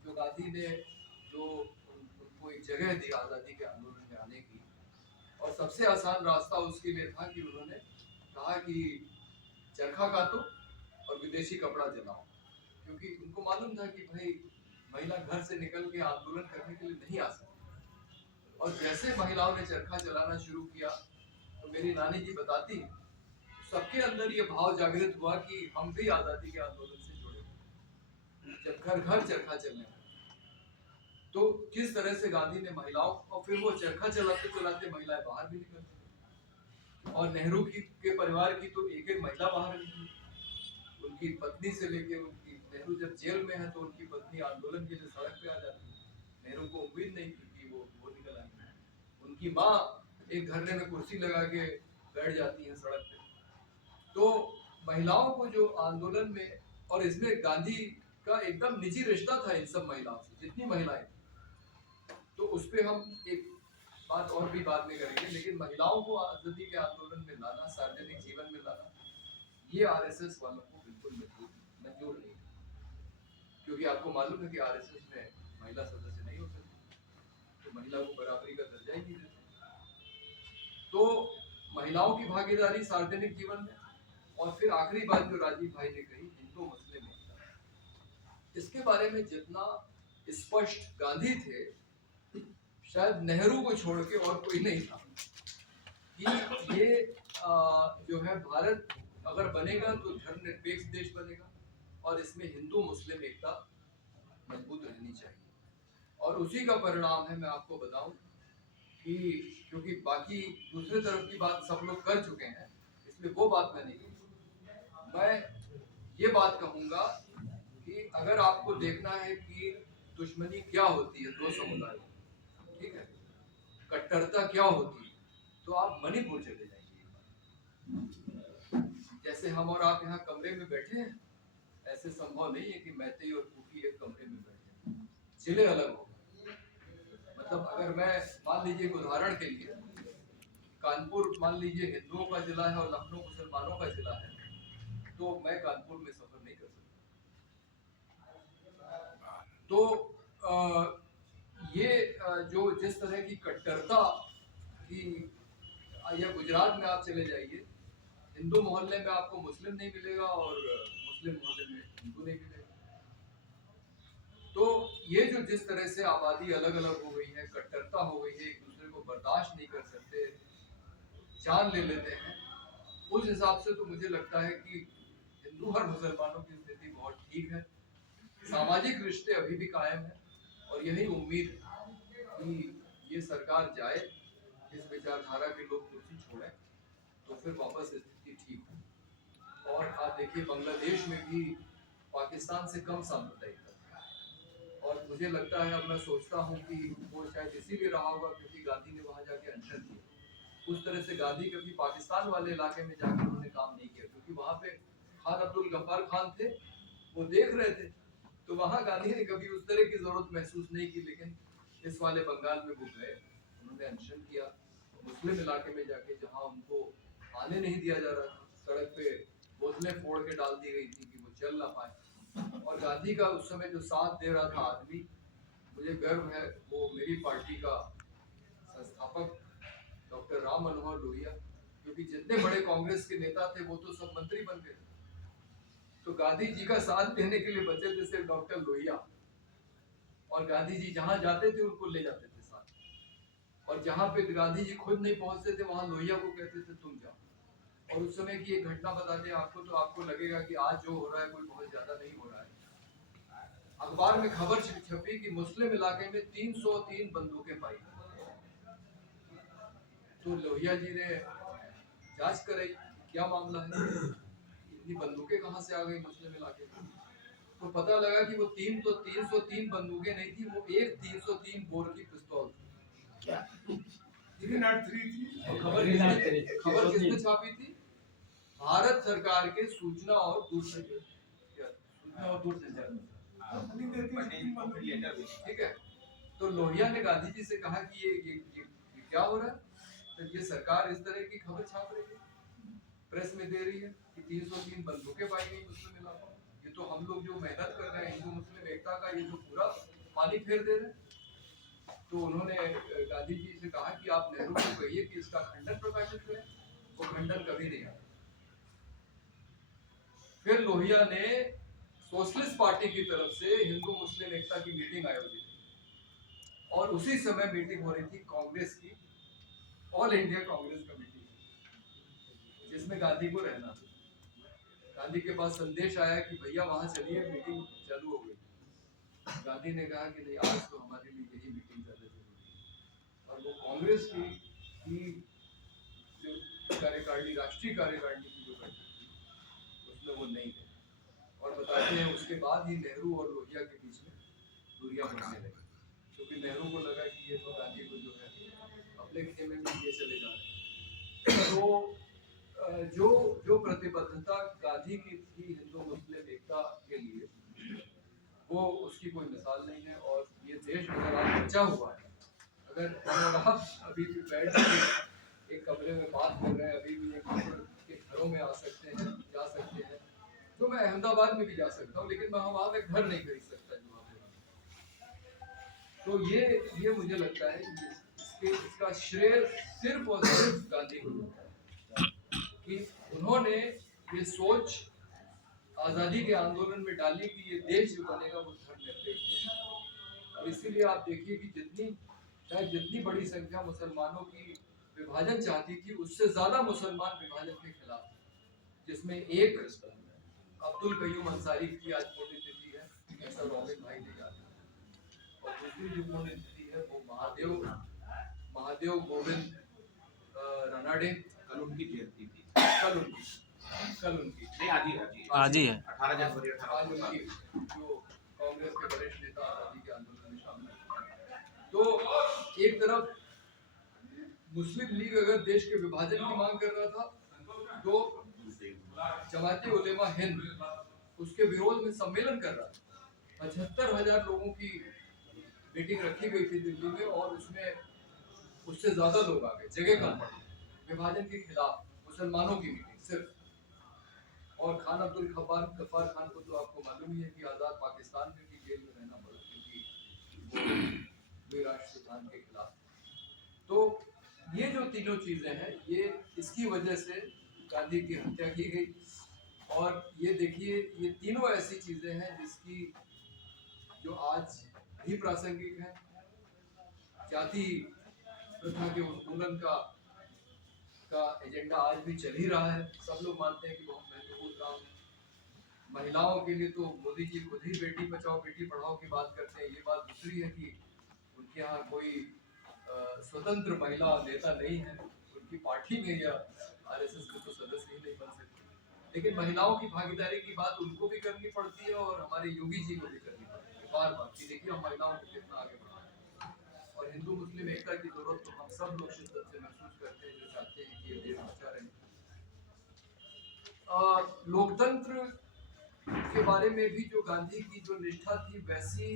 गांधी ने जो उनको एक जगह दी आजादी के आंदोलन में आने की, और सबसे आसान रास्ता उसके लिए था कि उन्होंने कहा कि चरखा कातो और विदेशी कपड़ा जलाओ, क्योंकि उनको मालूम था कि भाई महिला घर से निकल के आंदोलन करने के लिए नहीं आ सकती। और जैसे महिलाओं ने चरखा चलाना शुरू किया तो मेरी नानी जी बताती है, सबके अंदर ये भाव जागृत हुआ कि हम भी आजादी के आंदोलन से जुड़े। जब घर घर चरखा चलने लगा, तो किस तरह से गांधी ने महिलाओं, और फिर वो चरखा चलाते चलाते महिलाएं बाहर भी निकलती, और नेहरू के परिवार की तो एक एक महिला बाहर निकली, उनकी पत्नी से लेके उनकी, नेहरू जब जेल में है तो उनकी पत्नी आंदोलन के लिए सड़क पे आ जाती है। नेहरू को उम्मीद नहीं थी कि वो निकल आएंगे। उनकी माँ एक धरने में कुर्सी लगा के बैठ जाती है सड़क पे। तो महिलाओं को जो आंदोलन में, और इसमें गांधी का एकदम निजी रिश्ता था इन सब महिलाओं से, जितनी महिलाएं, तो उस पर हम एक बात और भी बाद में करेंगे। लेकिन महिलाओं को आजादी के आंदोलन में लाना, सार्वजनिक जीवन में लाना, ये आरएसएस वालों को बिल्कुल मंजूर नहीं, क्योंकि आपको मालूम है कि आरएसएस में महिला सदस्य नहीं हो सकती, तो महिला को बराबरी का दर्जा ही नहीं देते। तो महिलाओं की भागीदारी सार्वजनिक जीवन में, और फिर आखिरी बात जो राजीव भाई ने कही, हिंदू मुस्लिम एकता, इसके बारे में जितना स्पष्ट गांधी थे, शायद नेहरू को छोड़ के और कोई नहीं था कि ये जो है भारत अगर बनेगा तो धर्मनिरपेक्ष देश बनेगा, और इसमें हिंदू मुस्लिम एकता मजबूत रहनी चाहिए। और उसी का परिणाम है, मैं आपको बताऊं कि क्योंकि बाकी दूसरे तरफ की बात सब लोग कर चुके हैं, इसलिए वो बात मैं नहीं कहूँगा। मैं ये बात कहूँगा कि अगर आपको देखना है कि दुश्मनी क्या होती है दो समुदायों, ठीक है, कट्टरता क्या होती है, तो आप मणिपुर चले जाइए। जैसे हम और आप यहाँ कमरे में बैठे हैं, ऐसे संभव नहीं है कि मैतेई और कुकी एक कमरे में बैठे, जिले अलग हो। मतलब अगर मैं मान लीजिए एक उदाहरण के लिए, कानपुर मान लीजिए हिंदुओं का जिला है और लखनऊ मुसलमानों का जिला है, तो मैं कानपुर में सफर नहीं कर सकता। तो ये जो जिस तरह की कट्टरता की, या गुजरात में आप चले जाइए, हिंदू मोहल्ले में आपको मुस्लिम नहीं मिलेगा और मुस्लिम मोहल्ले में हिंदू नहीं मिलेगा। तो ये जो जिस तरह से आबादी अलग अलग हो गई है, कट्टरता हो गई है, एक दूसरे को बर्दाश्त नहीं कर सकते, जान ले लेते हैं, उस हिसाब से तो मुझे लगता है कि हिंदू और मुसलमानों की स्थिति बहुत ठीक है, सामाजिक रिश्ते अभी भी कायम है, और यही उम्मीद है कि ये सरकार जाए, इस विचारधारा के लोग कुर्सी छोड़े, तो फिर वापस स्थिति ठीक हो। और आप देखिए बांग्लादेश में भी पाकिस्तान से कम सांप्रदायिकता, और मुझे लगता है, अब मैं सोचता हूँ कि वो शायद इसीलिए रहा होगा क्योंकि गांधी ने वहाँ जाके अनशन किया। उस तरह से गांधी कभी पाकिस्तान वाले इलाके में जाकर उन्होंने काम नहीं किया, क्योंकि वहाँ पे खान अब्दुल गफ्फार खान थे, वो देख रहे थे, तो वहाँ गांधी ने कभी उस तरह की जरूरत महसूस नहीं की। लेकिन इस वाले बंगाल में वो गए, उन्होंने अनशन किया मुस्लिम इलाके में जाके, जहाँ उनको आने नहीं दिया जा रहा था, सड़क पे बोतलें फोड़ के डाल दी गई थी कि वो चल ना पाए। और गांधी का उस समय जो साथ दे रहा था आदमी, मुझे गर्व है, वो मेरी पार्टी का संस्थापक डॉक्टर राम मनोहर लोहिया, क्योंकि जितने बड़े कांग्रेस के नेता थे वो तो सब मंत्री बन गए, तो गांधी जी का साथ देने के लिए बचे थे सिर्फ डॉक्टर लोहिया, और गांधी जी जहां जाते थे उनको ले जाते थे साथ, और जहां पे गांधी जी खुद नहीं पहुंचते थे वहां लोहिया को कहते थे तुम जाओ। और उस समय की एक घटना बता दें आपको, तो आपको लगेगा कि आज जो हो रहा है कोई बहुत ज्यादा नहीं हो रहा है। अखबार में खबर छपी कि मुस्लिम इलाके में 303 बंदूकें पाई, तो लोहिया जी ने जांच कराई क्या मामला है, इतनी बंदूकें कहाँ से आ गई मुस्लिम इलाके में? तो पता लगा कि वो 303 बंदूकें नहीं थी, वो एक 303 बोर की पिस्तौल थी। क्या? और खबर किसने छापी थी? भारत सरकार के सूचना और दूरसंचार। ठीक है, तो लोहिया ने गांधी जी से कहा कि ये क्या हो रहा है? तो ये सरकार इस तरह की खबर छाप रही है, प्रेस में दे रही है कि 303 बंदूकें पाई गई मुस्लिम इलाकों में। ये तो हम लोग जो मेहनत कर रहे हैं हिंदू मुस्लिम एकता का, ये तो पूरा पानी फेर दे रहे हैं। तो उन्होंने गांधी जी से कहा कि आप नेहरू को कहिए कि इसका खंडन प्रकाशित करें। वो खंडन कभी नहीं आया। फिर लोहिया ने सोशलिस्ट पार्टी की तरफ से हिंदू मुस्लिम एकता की मीटिंग आयोजित की, और उसी समय मीटिंग हो रही थी कांग्रेस की, ऑल इंडिया कांग्रेस कमेटी, जिसमें गांधी को रहना था। गांधी के पास संदेश आया कि भैया वहां चलिए, मीटिंग चालू हो गई। गांधी ने कहा कि नहीं, आज तो हमारे लिए यही मीटिंग ज्यादा जरूरी है। और वो कांग्रेस की जो कार्यकारिणी, राष्ट्रीय कार्यकारिणी की जो बैठक थी, उसमें वो नहीं गए। और बताते हैं उसके बाद ही नेहरू और लोहिया के बीच में दूरियां बढ़ने लगी, क्योंकि नेहरू को लगा कि ये तो गांधी को जो है अपने खेमे में लिए चले जा रहे हैं। तो जो जो प्रतिबद्धता गांधी की थी हिंदू मुस्लिम एकता के लिए, वो उसकी कोई मिसाल नहीं है। और ये देश अगर आज बचा हुआ है, अगर आप अभी भी बैठ के एक कमरे में बात कर रहे हैं, अभी भी एक दूसरे के घरों में आ सकते हैं, जा सकते हैं, तो मैं अहमदाबाद में भी जा सकता हूँ, लेकिन मैं वहां पे घर नहीं खरीद सकता जो वहाँ पे। तो ये मुझे लगता है कि इसका श्रेय सिर्फ और सिर्फ गांधी को मिलता है कि उन्होंने ये सोच आजादी के आंदोलन में डाली कि ये देश जो बनेगा वो धर्मनिरपेक्ष है। और इसीलिए आप देखिए कि जितनी बड़ी संख्या मुसलमानों की विभाजन चाहती थी, उससे ज्यादा मुसलमान विभाजन के खिलाफ थे, जिसमें एक अब्दुल कयूम अंसारी की आज पुण्यतिथि है, ऐसा रॉबिन भाई ने याद है। और दूसरी जो पुण्यतिथि है वो महादेव गोविंद रानाडे, कल उनकी जयंती थी। कल उनकी आज ही है 18 जनवरी आज उनकी जो कांग्रेस के वरिष्ठ नेता आजादी के आंदोलन में शामिल हैं। तो एक तरफ मुस्लिम लीग अगर देश के विभाजन की मांग कर रहा था, तो जमाते उलेमा हिंद उसके विरोध में सम्मेलन कर रहा था। 75,000 लोगों की मीटिंग रखी गई थी दिल्ली में, और उसमें उससे ज्यादा लोग आ गए, जगह कम पड़ी। विभाजन के खिलाफ मुसलमानों की मीटिंग सिर्फ। और खान अब्दुल गफ्फार खान को तो आपको मालूम ही है कि आजाद पाकिस्तान में भी जेल में रहना पड़ा, क्योंकि वो द्विराष्ट्र सिद्धांत के खिलाफ। तो ये जो तीनों चीजें हैं, ये इसकी वजह से गांधी की हत्या की गई। और ये देखिए, ये तीनों ऐसी चीजें हैं जिसकी जो आज भी प्रासंगिक है। जाति प्रथा के उन्मूलन का एजेंडा आज भी चल ही रहा है। सब लोग मानते हैं कि बहुत महत्वपूर्ण काम है। महिलाओं के लिए तो मोदी जी खुद ही बेटी बचाओ बेटी पढ़ाओ की बात करते हैं। ये बात दूसरी है कि उनके यहाँ कोई स्वतंत्र महिला नेता नहीं है, उनकी पार्टी में या आरएसएस में तो सदस्य ही नहीं बन सकते। लेकिन महिलाओं की भागीदारी की बात उनको भी करनी पड़ती है, और हमारे योगी जी को भी करनी पड़ती है बार बार कि देखिए हम महिलाओं को कितना आगे बढ़ा रहे हैं। और हिंदू मुस्लिम एकता की जरूरत तो हम सब लोग शिद्दत से महसूस करते हैं, जो चाहते हैं कि ये देश बचा रहे। लोकतंत्र के बारे में भी जो गांधी की जो निष्ठा थी, वैसी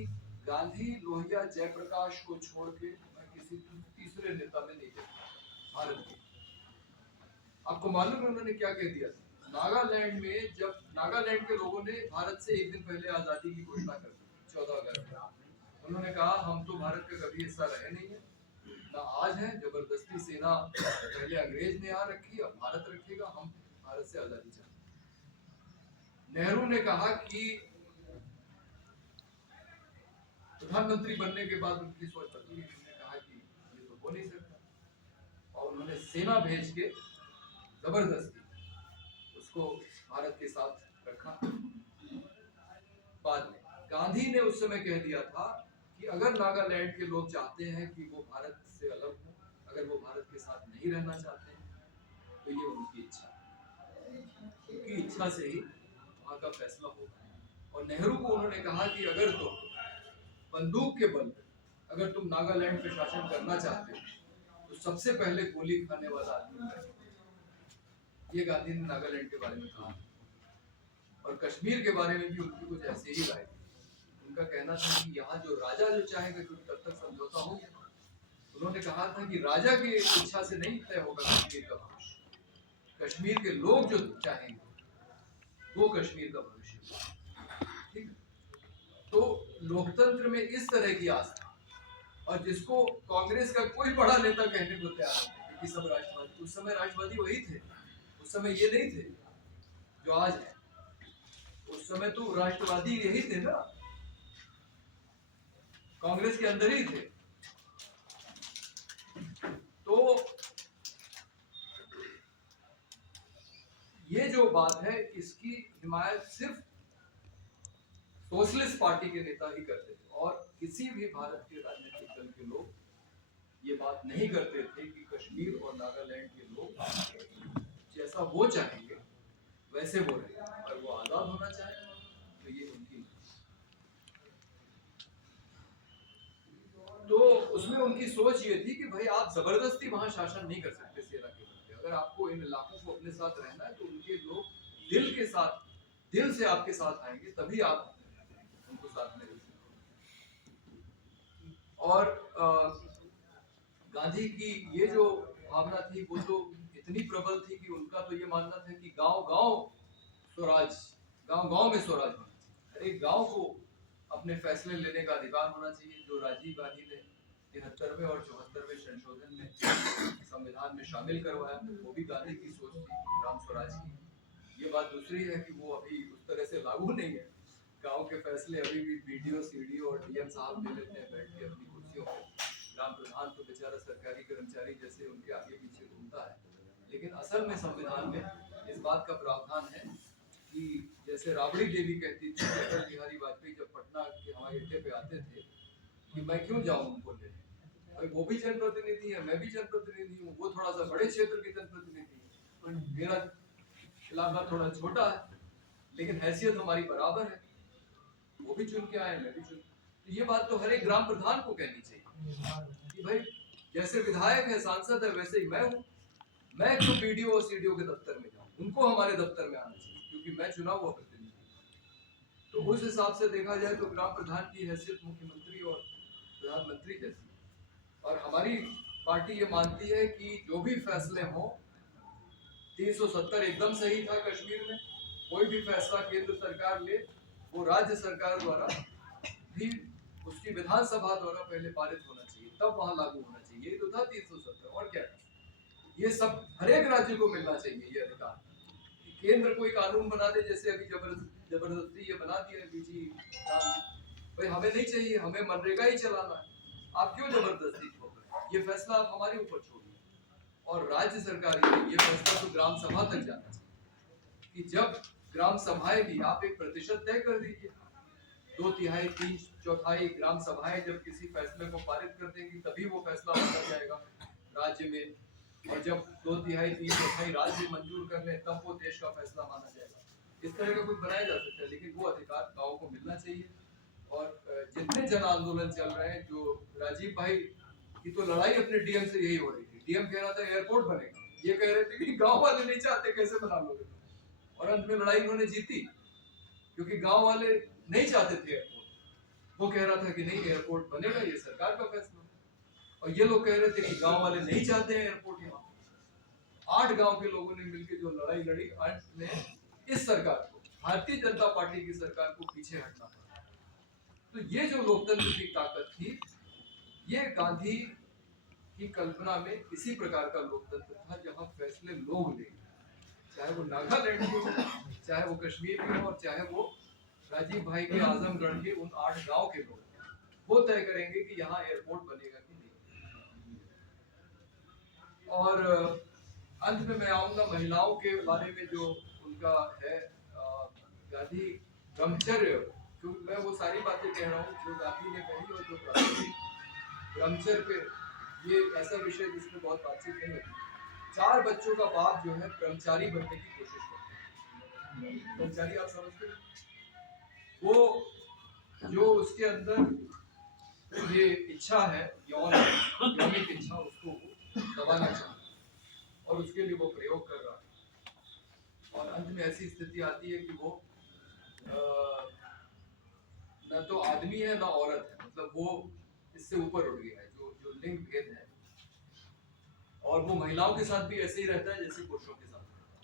गांधी, लोहिया, जयप्रकाश को छोड़ के मैं किसी तीसरे नेता में नहीं देखता भारत के। आपको मालूम है उन्होंने क्या कह दिया? नागालैंड में, जब नागालैंड के लोगों ने भारत से एक दिन पहले आजादी की घोषणा कर दी 14 अगस्त, उन्होंने कहा हम तो भारत का कभी हिस्सा रहे नहीं है, ना आज है। जबरदस्ती सेना पहले अंग्रेज ने यहाँ रखी, अब भारत रखेगा, हम भारत से आजादी चाहते। नेहरू ने कहा कि प्रधानमंत्री बनने के बाद उनकी सोच बदली। उन्होंने कहा कि ये तो हो नहीं सकता, और उन्होंने सेना भेज के जबरदस्ती उसको भारत के साथ रखा। बाद में गांधी ने उस समय कह दिया था कि अगर नागालैंड के लोग चाहते हैं कि वो भारत से अलग हो, अगर वो भारत के साथ नहीं रहना चाहते हैं, तो ये उनकी इच्छा है। उनकी इच्छा से ही वहाँ का फैसला होगा। और नेहरू को उन्होंने कहा कि अगर तुम बंदूक के बल पे अगर तुम नागालैंड पे शासन करना चाहते हो तो सबसे पहले गोली खाने वाला आदमी मैं हूं। ये गांधी ने नागालैंड के बारे में कहा। और कश्मीर के बारे में भी उनकी कुछ ऐसे ही राय थी। उनका कहना था कि यहाँ जो राजा जो चाहेगा क्योंकि तब तक समझौता हो गया। उन्होंने कहा था कि राजा की इच्छा से नहीं तय होगा कश्मीर का भविष्य, कश्मीर के लोग जो चाहेंगे वो कश्मीर का भविष्य। ठीक है? तो लोकतंत्र में इस तरह की आस्था, और जिसको कांग्रेस का कोई बड़ा नेता कहने को तैयार नहीं कि सब राष्ट्रवादी, उस समय राष्ट्रवादी वही थे, उस समय ये नहीं थे जो आज है। उस समय तो राष्ट्रवादी यही थे ना, कांग्रेस के अंदर ही थे। तो ये जो बात है इसकी हिमायत सिर्फ सोशलिस्ट पार्टी के नेता ही करते थे, और किसी भी भारत के राजनीतिक दल के लोग ये बात नहीं करते थे कि कश्मीर और नागालैंड के लोग जैसा वो चाहेंगे वैसे वो रहे। अगर वो आजाद होना चाहे तो ये उनकी, तो उसमें उनकी सोच ये थी कि भाई आप जबरदस्ती वहां शासन नहीं कर सकते सेना के बल पे। अगर आपको इन इलाकों को अपने साथ रहना है तो उनके लोग दिल के साथ, दिल से आपके साथ आएंगे, तभी आप उनको साथ में रख सकते। और गांधी की ये जो भावना थी वो तो इतनी प्रबल थी कि उनका तो ये मानना था कि गांव-गांव स्वराज, गांव-गांव में स्वराज होना चाहिए। हर एक गांव को अपने फैसले लेने का अधिकार होना चाहिए, जो राजीव गांधी ने 73वें और 74वें संशोधन में संविधान में शामिल करवाया, वो भी गांधी की सोच थी, ग्राम स्वराज की। ये बात दूसरी है कि वो अभी उस तरह से लागू नहीं है। गांव के फैसले अभी भी बीडीओ, सीडीओ और डीएम साहब ले लेते हैं बैठ के अपनी कुर्सियों पर। ग्राम प्रधान तो बेचारा सरकारी कर्मचारी जैसे उनके आगे पीछे घूमता है। लेकिन असल में संविधान में इस बात का प्रावधान है कि जैसे राबड़ी देवी कहती थी अटल बिहारी वाजपेयी जब पटना के हवाई अड्डे पे आते थे कि मैं क्यों जाऊं उनको लेने, भाई वो भी जनप्रतिनिधि है, मैं भी जनप्रतिनिधि हूँ, वो थोड़ा सा बड़े क्षेत्र के जनप्रतिनिधि है, मेरा इलाका थोड़ा छोटा है, लेकिन हैसियत हमारी बराबर है, वो भी चुन के आए, मैं भी चुन। तो ये बात तो हर एक ग्राम प्रधान को कहनी चाहिए कि भाई जैसे विधायक है, सांसद है, वैसे ही मैं हूँ। मैं क्यों बीडीओ और सीडीओ के दफ्तर में जाऊँ, उनको हमारे दफ्तर में आना चाहिए क्योंकि मैं चुना हुआ प्रतिनिधि। तो उस हिसाब से देखा जाए तो ग्राम प्रधान की हैसियत मुख्यमंत्री और प्रधानमंत्री जैसी। और हमारी पार्टी ये मानती है कि जो भी फैसले हों, 370 एकदम सही था कश्मीर में, कोई भी फैसला केंद्र सरकार ले वो राज्य सरकार द्वारा भी, उसकी विधानसभा द्वारा पहले पारित होना चाहिए, तब वहां लागू होना चाहिए। ये तो था 370, और क्या था? ये सब हर एक राज्य को मिलना चाहिए ये अधिकार। केंद्र कोई कानून बना दे, जैसे अभी जबरदस्ती ये बना दिया बीजी, भाई हमें नहीं चाहिए, हमें मनरेगा ही चलाना है, आप क्यों जबरदस्ती ठोक रहे हैं? ये फैसला आप हमारे ऊपर छोड़िए। और राज्य सरकार ये फैसला तो ग्राम सभा तक जाना चाहिए कि जब ग्राम सभाएं भी, आप एक प्रतिशत तय कर दीजिए, 2/3, 3/4 ग्राम सभाएं जब किसी फैसले को पारित कर देंगी तभी वो फैसला माना जाएगा राज्य में, और जब 2/3, 3/4 राज्य मंजूर कर ले तब वो देश का फैसला माना जाएगा। इस तरह का कुछ बनाया जा सकता है, लेकिन वो अधिकार गाँव को मिलना चाहिए। और जितने जन आंदोलन चल रहे हैं, जो राजीव भाई की तो लड़ाई अपने डीएम से यही हो रही थी, डीएम कह रहा था एयरपोर्ट बनेगा, ये कह रहे थे कि गाँव वाले नहीं चाहते, कैसे बना लोगे, और अंत में लड़ाई उन्होंने जीती क्योंकि गाँव वाले नहीं चाहते थे एयरपोर्ट। वो कह रहा था कि नहीं एयरपोर्ट बनेगा, ये सरकार का फैसला, और ये लोग कह रहे थे कि गांव वाले नहीं चाहते हैं एयरपोर्ट यहाँ। 8 गांव के लोगों ने मिलकर जो लड़ाई लड़ी, अंत में इस सरकार को, भारतीय जनता पार्टी की सरकार को पीछे हटना पड़ा। तो ये जो लोकतंत्र की ताकत थी, ये गांधी की कल्पना में इसी प्रकार का लोकतंत्र था जहां फैसले लोग लेंगे, चाहे वो नागालैंड के हो, चाहे वो कश्मीर के हो, और चाहे वो राजीव भाई के आजमगढ़ के उन 8 गांव के लोग, वो तय करेंगे कि यहाँ एयरपोर्ट बनेगा कि नहीं। और अंत में मैं आऊंगा महिलाओं के बारे में, जो उनका है गांधी ब्रह्मचर्य, क्योंकि मैं वो सारी बातें कह रहा हूँ जो गांधी ने कही और जो ब्रह्मचर्य पे, ये ऐसा विषय जिसमें बहुत बातचीत नहीं होती। 4 बच्चों का बाप जो है ब्रह्मचारी बनने की कोशिश करता है, ब्रह्मचारी आप समझते हैं, वो जो उसके अंदर ये इच्छा है, यौनिक इच्छा, उसको वो दबाना चाहता है और उसके लिए वो प्रयोग कर रहा है। और अंत में ऐसी स्थिति आती है कि वो न तो आदमी है ना औरत है, मतलब वो इससे ऊपर उठ गया है, जो जो लिंग भेद है। और वो महिलाओं के साथ भी ऐसे ही रहता है जैसे पुरुषों के साथ रहता है।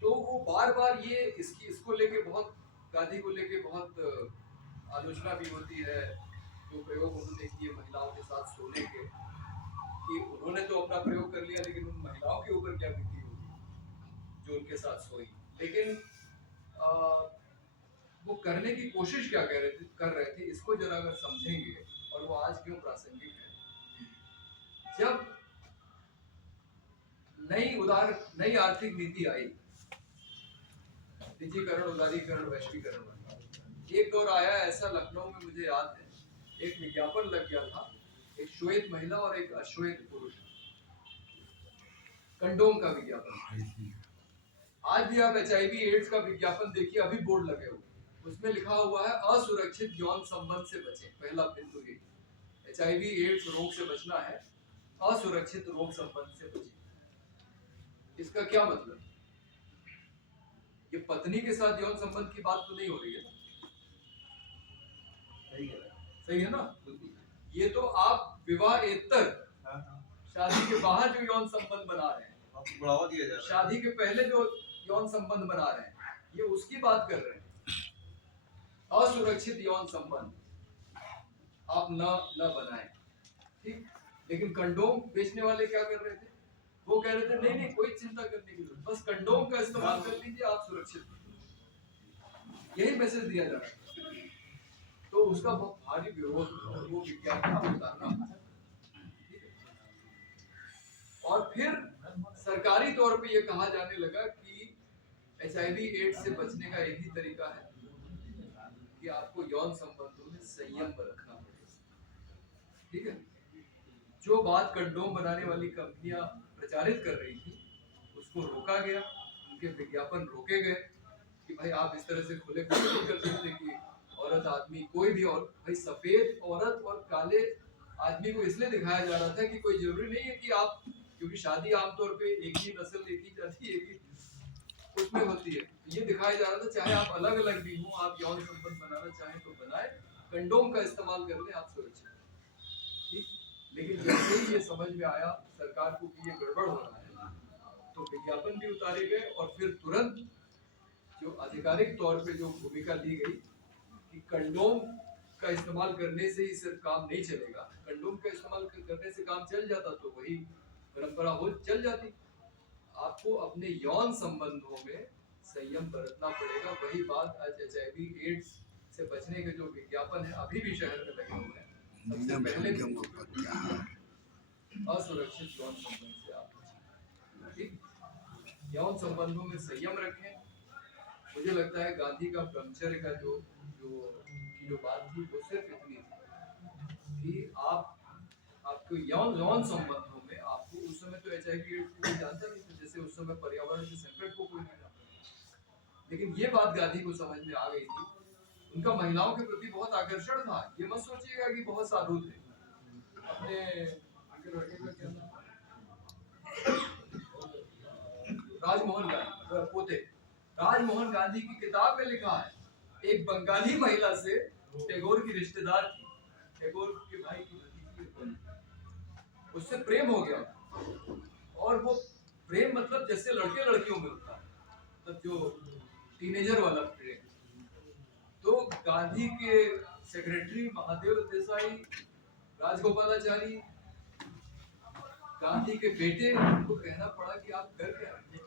तो वो बार बार ये इसको लेके बहुत, गांधी को लेके बहुत आलोचना भी होती है। जो प्रयोग उन्होंने किए महिलाओं के साथ सोने के, कि उन्होंने तो अपना प्रयोग कर लिया, लेकिन उन महिलाओं के ऊपर क्या बीती होगी जो उनके साथ सोई। लेकिन आ, वो करने की कोशिश क्या कर रहे थे, इसको जरा अगर समझेंगे, और वो आज क्यों प्रासंगिक है। जब नई आर्थिक नीति आई, निजीकरण, उदारीकरण, वैश्वीकरण, एक दौर आया ऐसा लखनऊ में, मुझे याद है, एक विज्ञापन लग गया था, एक श्वेत महिला और एक अश्वेत पुरुष, कंडोम का विज्ञापन। आज भी आप HIV एड्स का विज्ञापन देखिए, अभी बोर्ड लगे हुए, उसमें लिखा हुआ है असुरक्षित यौन संबंध से बचें। पहला बिंदु ये, HIV एड्स रोग से बचना है, असुरक्षित रोग संबंध से बचें। इसका क्या मतलब? ये पत्नी के साथ यौन संबंध की बात तो नहीं हो रही है ना? सही है ना? ये तो आप विवाहेतर, शादी के बाहर जो यौन संबंध बना रहे हैं, बढ़ावा दिया जा रहा है, शादी के पहले जो यौन संबंध बना रहे हैं, ये उसकी बात कर रहे हैं। असुरक्षित यौन संबंध आप न बनाएं, ठीक। लेकिन कंडोम बेचने वाले क्या कर रहे थे? वो कह रहे थे नहीं नहीं, कोई चिंता करने की जरूरत, बस कंडोम का इस्तेमाल कर लीजिए, आप सुरक्षित। यही मैसेज दिया जा रहा है। तो उसका बहुत भारी विरोध, और वो विज्ञापन उतारना। और फिर सरकारी तौर पे ये कहा जाने लगा कि HIV एड्स से बचने का एक ही तरीका है कि आपको यौन संबंधों में संयम रखना पड़ेगा, ठीक है। जो बात कंडोम बनाने वाली कंपनियां प्रचारित कर रही थी, उसको रोका गया, उनके विज्ञापन रोके गए कि भाई आप इस तरह से खुले खुले नहीं कर सकते कि औरत आदमी कोई भी, और भाई सफेद औरत और काले आदमी को इसलिए दिखाया जा रहा था कि कोई जरूरी नहीं है कि आप, क्योंकि शादी आमतौर पे एक ही नस्ल, एक ही जाति, एक ही उसमें होती है, ये दिखाया जा रहा था चाहे आप अलग अलग भी हो, आप यौन संबंध बनाना चाहें तो बनाए, कंडोम का इस्तेमाल कर ले, आप सुरक्षित, ठीक। लेकिन जैसे ही ये समझ में आया सरकार को कि ये गड़बड़ हो रहा है, तो विज्ञापन भी उतारे गए, और फिर तुरंत जो आधिकारिक तौर पे जो भूमिका ली गई कि कंडोम का इस्तेमाल करने से ही सिर्फ काम नहीं चलेगा, कंडोम का इस्तेमाल करने से काम चल जाता तो वही परंपरा हो चल जाती। आपको अपने यौन संबंधों में संयम बरतना पड़ेगा। वही बात आज HIV एड्स से बचने के जो विज्ञापन है अभी भी शहर में लगे हुए हैं, सबसे पहले असुरक्षित यौन संबंध से आप बचें, ठीक। यौन संबंधों में संयम रखें। मुझे लगता है गांधी का ब्रह्मचर्य का जो जो बात थी वो सिर्फ इतनी थी कि आपको यौन संबंधों में, आपको उस समय तो HIV एड्स को कोई जानता नहीं था, जैसे उस समय पर्यावरण के संकट को कोई नहीं जानता, लेकिन ये बात गांधी को समझ में आ गई थी। उनका महिलाओं के प्रति बहुत आकर्षण था। ये मत सोचिएगा कि बहुत साधु थे। अपने राजमोहन गांधी पोते, राजमोहन गांधी की किताब में लिखा है, एक बंगाली महिला से टैगोर की रिश्तेदार थी, टैगोर के भाई की भतीजी, उससे प्रेम हो गया, और वो प्रेम मतलब जैसे लड़के लड़कियों में होता है, मतलब जो टीनेजर वाला प्रेम। तो गांधी के सेक्रेटरी महादेव देसाई, राजगोपालाचारी, गांधी के बेटे को कहना पड़ा कि आप कर क्या रहे हैं,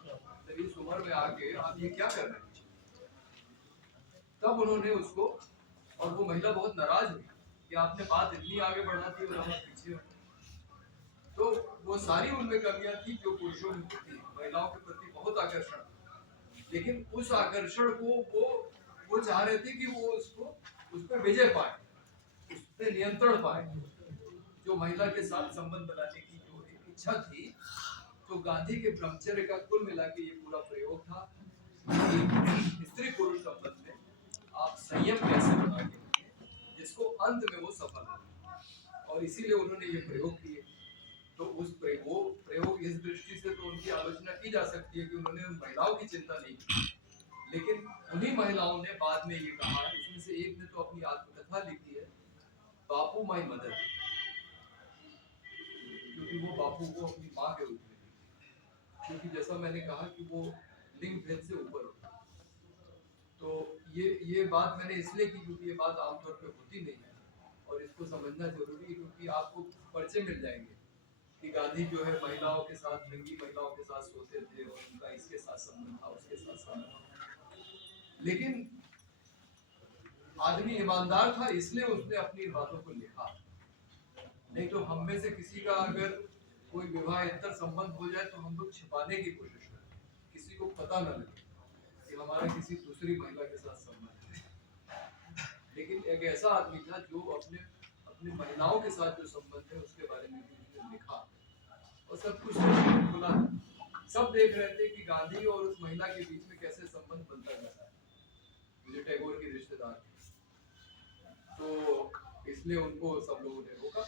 इस उम्र में आके आप ये क्या कर रहे हैं। तब उन्होंने उसको, और वो महिला बहुत नाराज हुई कि आपने बात इतनी आगे बढ़ा दी और हम पीछे हो। तो वो सारी उनमें कमियां थी जो पुरुषों में थी, महिलाओं के प्रति बहुत आकर्षण, लेकिन उस आकर्षण को वो चाह रहे थे कि वो उसको उस पर विजय पाए, उस पर नियंत्रण पाए। जो महिला के साथ संबंध बनाने की जो एक इच्छा थी, तो गांधी के ब्रह्मचर्य का कुल मिला के ये पूरा प्रयोग था कि स्त्री पुरुष संबंध में आप संयम कैसे बनाएंगे जिसको अंत में वो सफल हो, और इसीलिए उन्होंने ये प्रयोग किए। तो वो प्रयोग इस दृष्टि से तो उनकी आलोचना की जा सकती है कि उन्होंने उन महिलाओं की चिंता नहीं की, लेकिन उन्हीं महिलाओं ने बाद में ये कहा, उसमें से एक ने तो अपनी आत्मकथा लिखी है, बापू माई मदर, क्योंकि वो बापू को अपनी माँ के रूप में, क्योंकि जैसा मैंने कहा कि वो लिंग भेद से ऊपर होता है। तो ये बात मैंने इसलिए की क्योंकि ये बात आमतौर पे होती नहीं है और इसको समझना जरूरी है, क्योंकि आपको पर्चे मिल जाएंगे कि गांधी जो है महिलाओं के साथ, लिंगी महिलाओं के साथ सोते थे और उनका इसके साथ संबंध था, उसके साथ संबंध था। लेकिन आदमी ईमानदार था इसलिए उसने अपनी बातों को लिखा। नहीं तो हम में से किसी का अगर कोई विवाहेतर संबंध हो जाए तो हम लोग छिपाने की कोशिश करते हैं, किसी को पता न लगे कि हमारा किसी दूसरी महिला के साथ संबंध है। लेकिन एक ऐसा आदमी था जो अपने अपनी महिलाओं के साथ जो संबंध है उसके बारे में भी उसने लिखा और सब कुछ खुला। सब देख रहे थे कि गांधी और उस महिला के बीच में कैसे संबंध बनता जाता है, मुझे टैगोर की रिश्तेदार थी, तो इसलिए उनको सब लोगों ने रोका।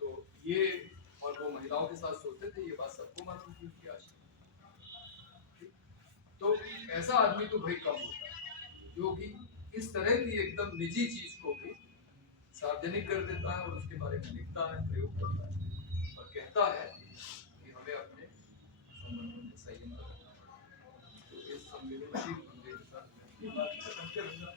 तो ये, और वो महिलाओं के साथ सोते थे, ये बात सबको मालूम थी उसकी आशा। तो ऐसा आदमी तो भाई कम होता है जो कि इस तरह की एकदम निजी चीज को भी सार्वजनिक कर देता है और उसके बारे में लिखता है, प्रयोग करता है और कहता है कि हमें अपने संबंधों में संयम रखना है। तो इस सम्मेलनशील बंदे के साथ मैं ये बात खत्म करूंगा।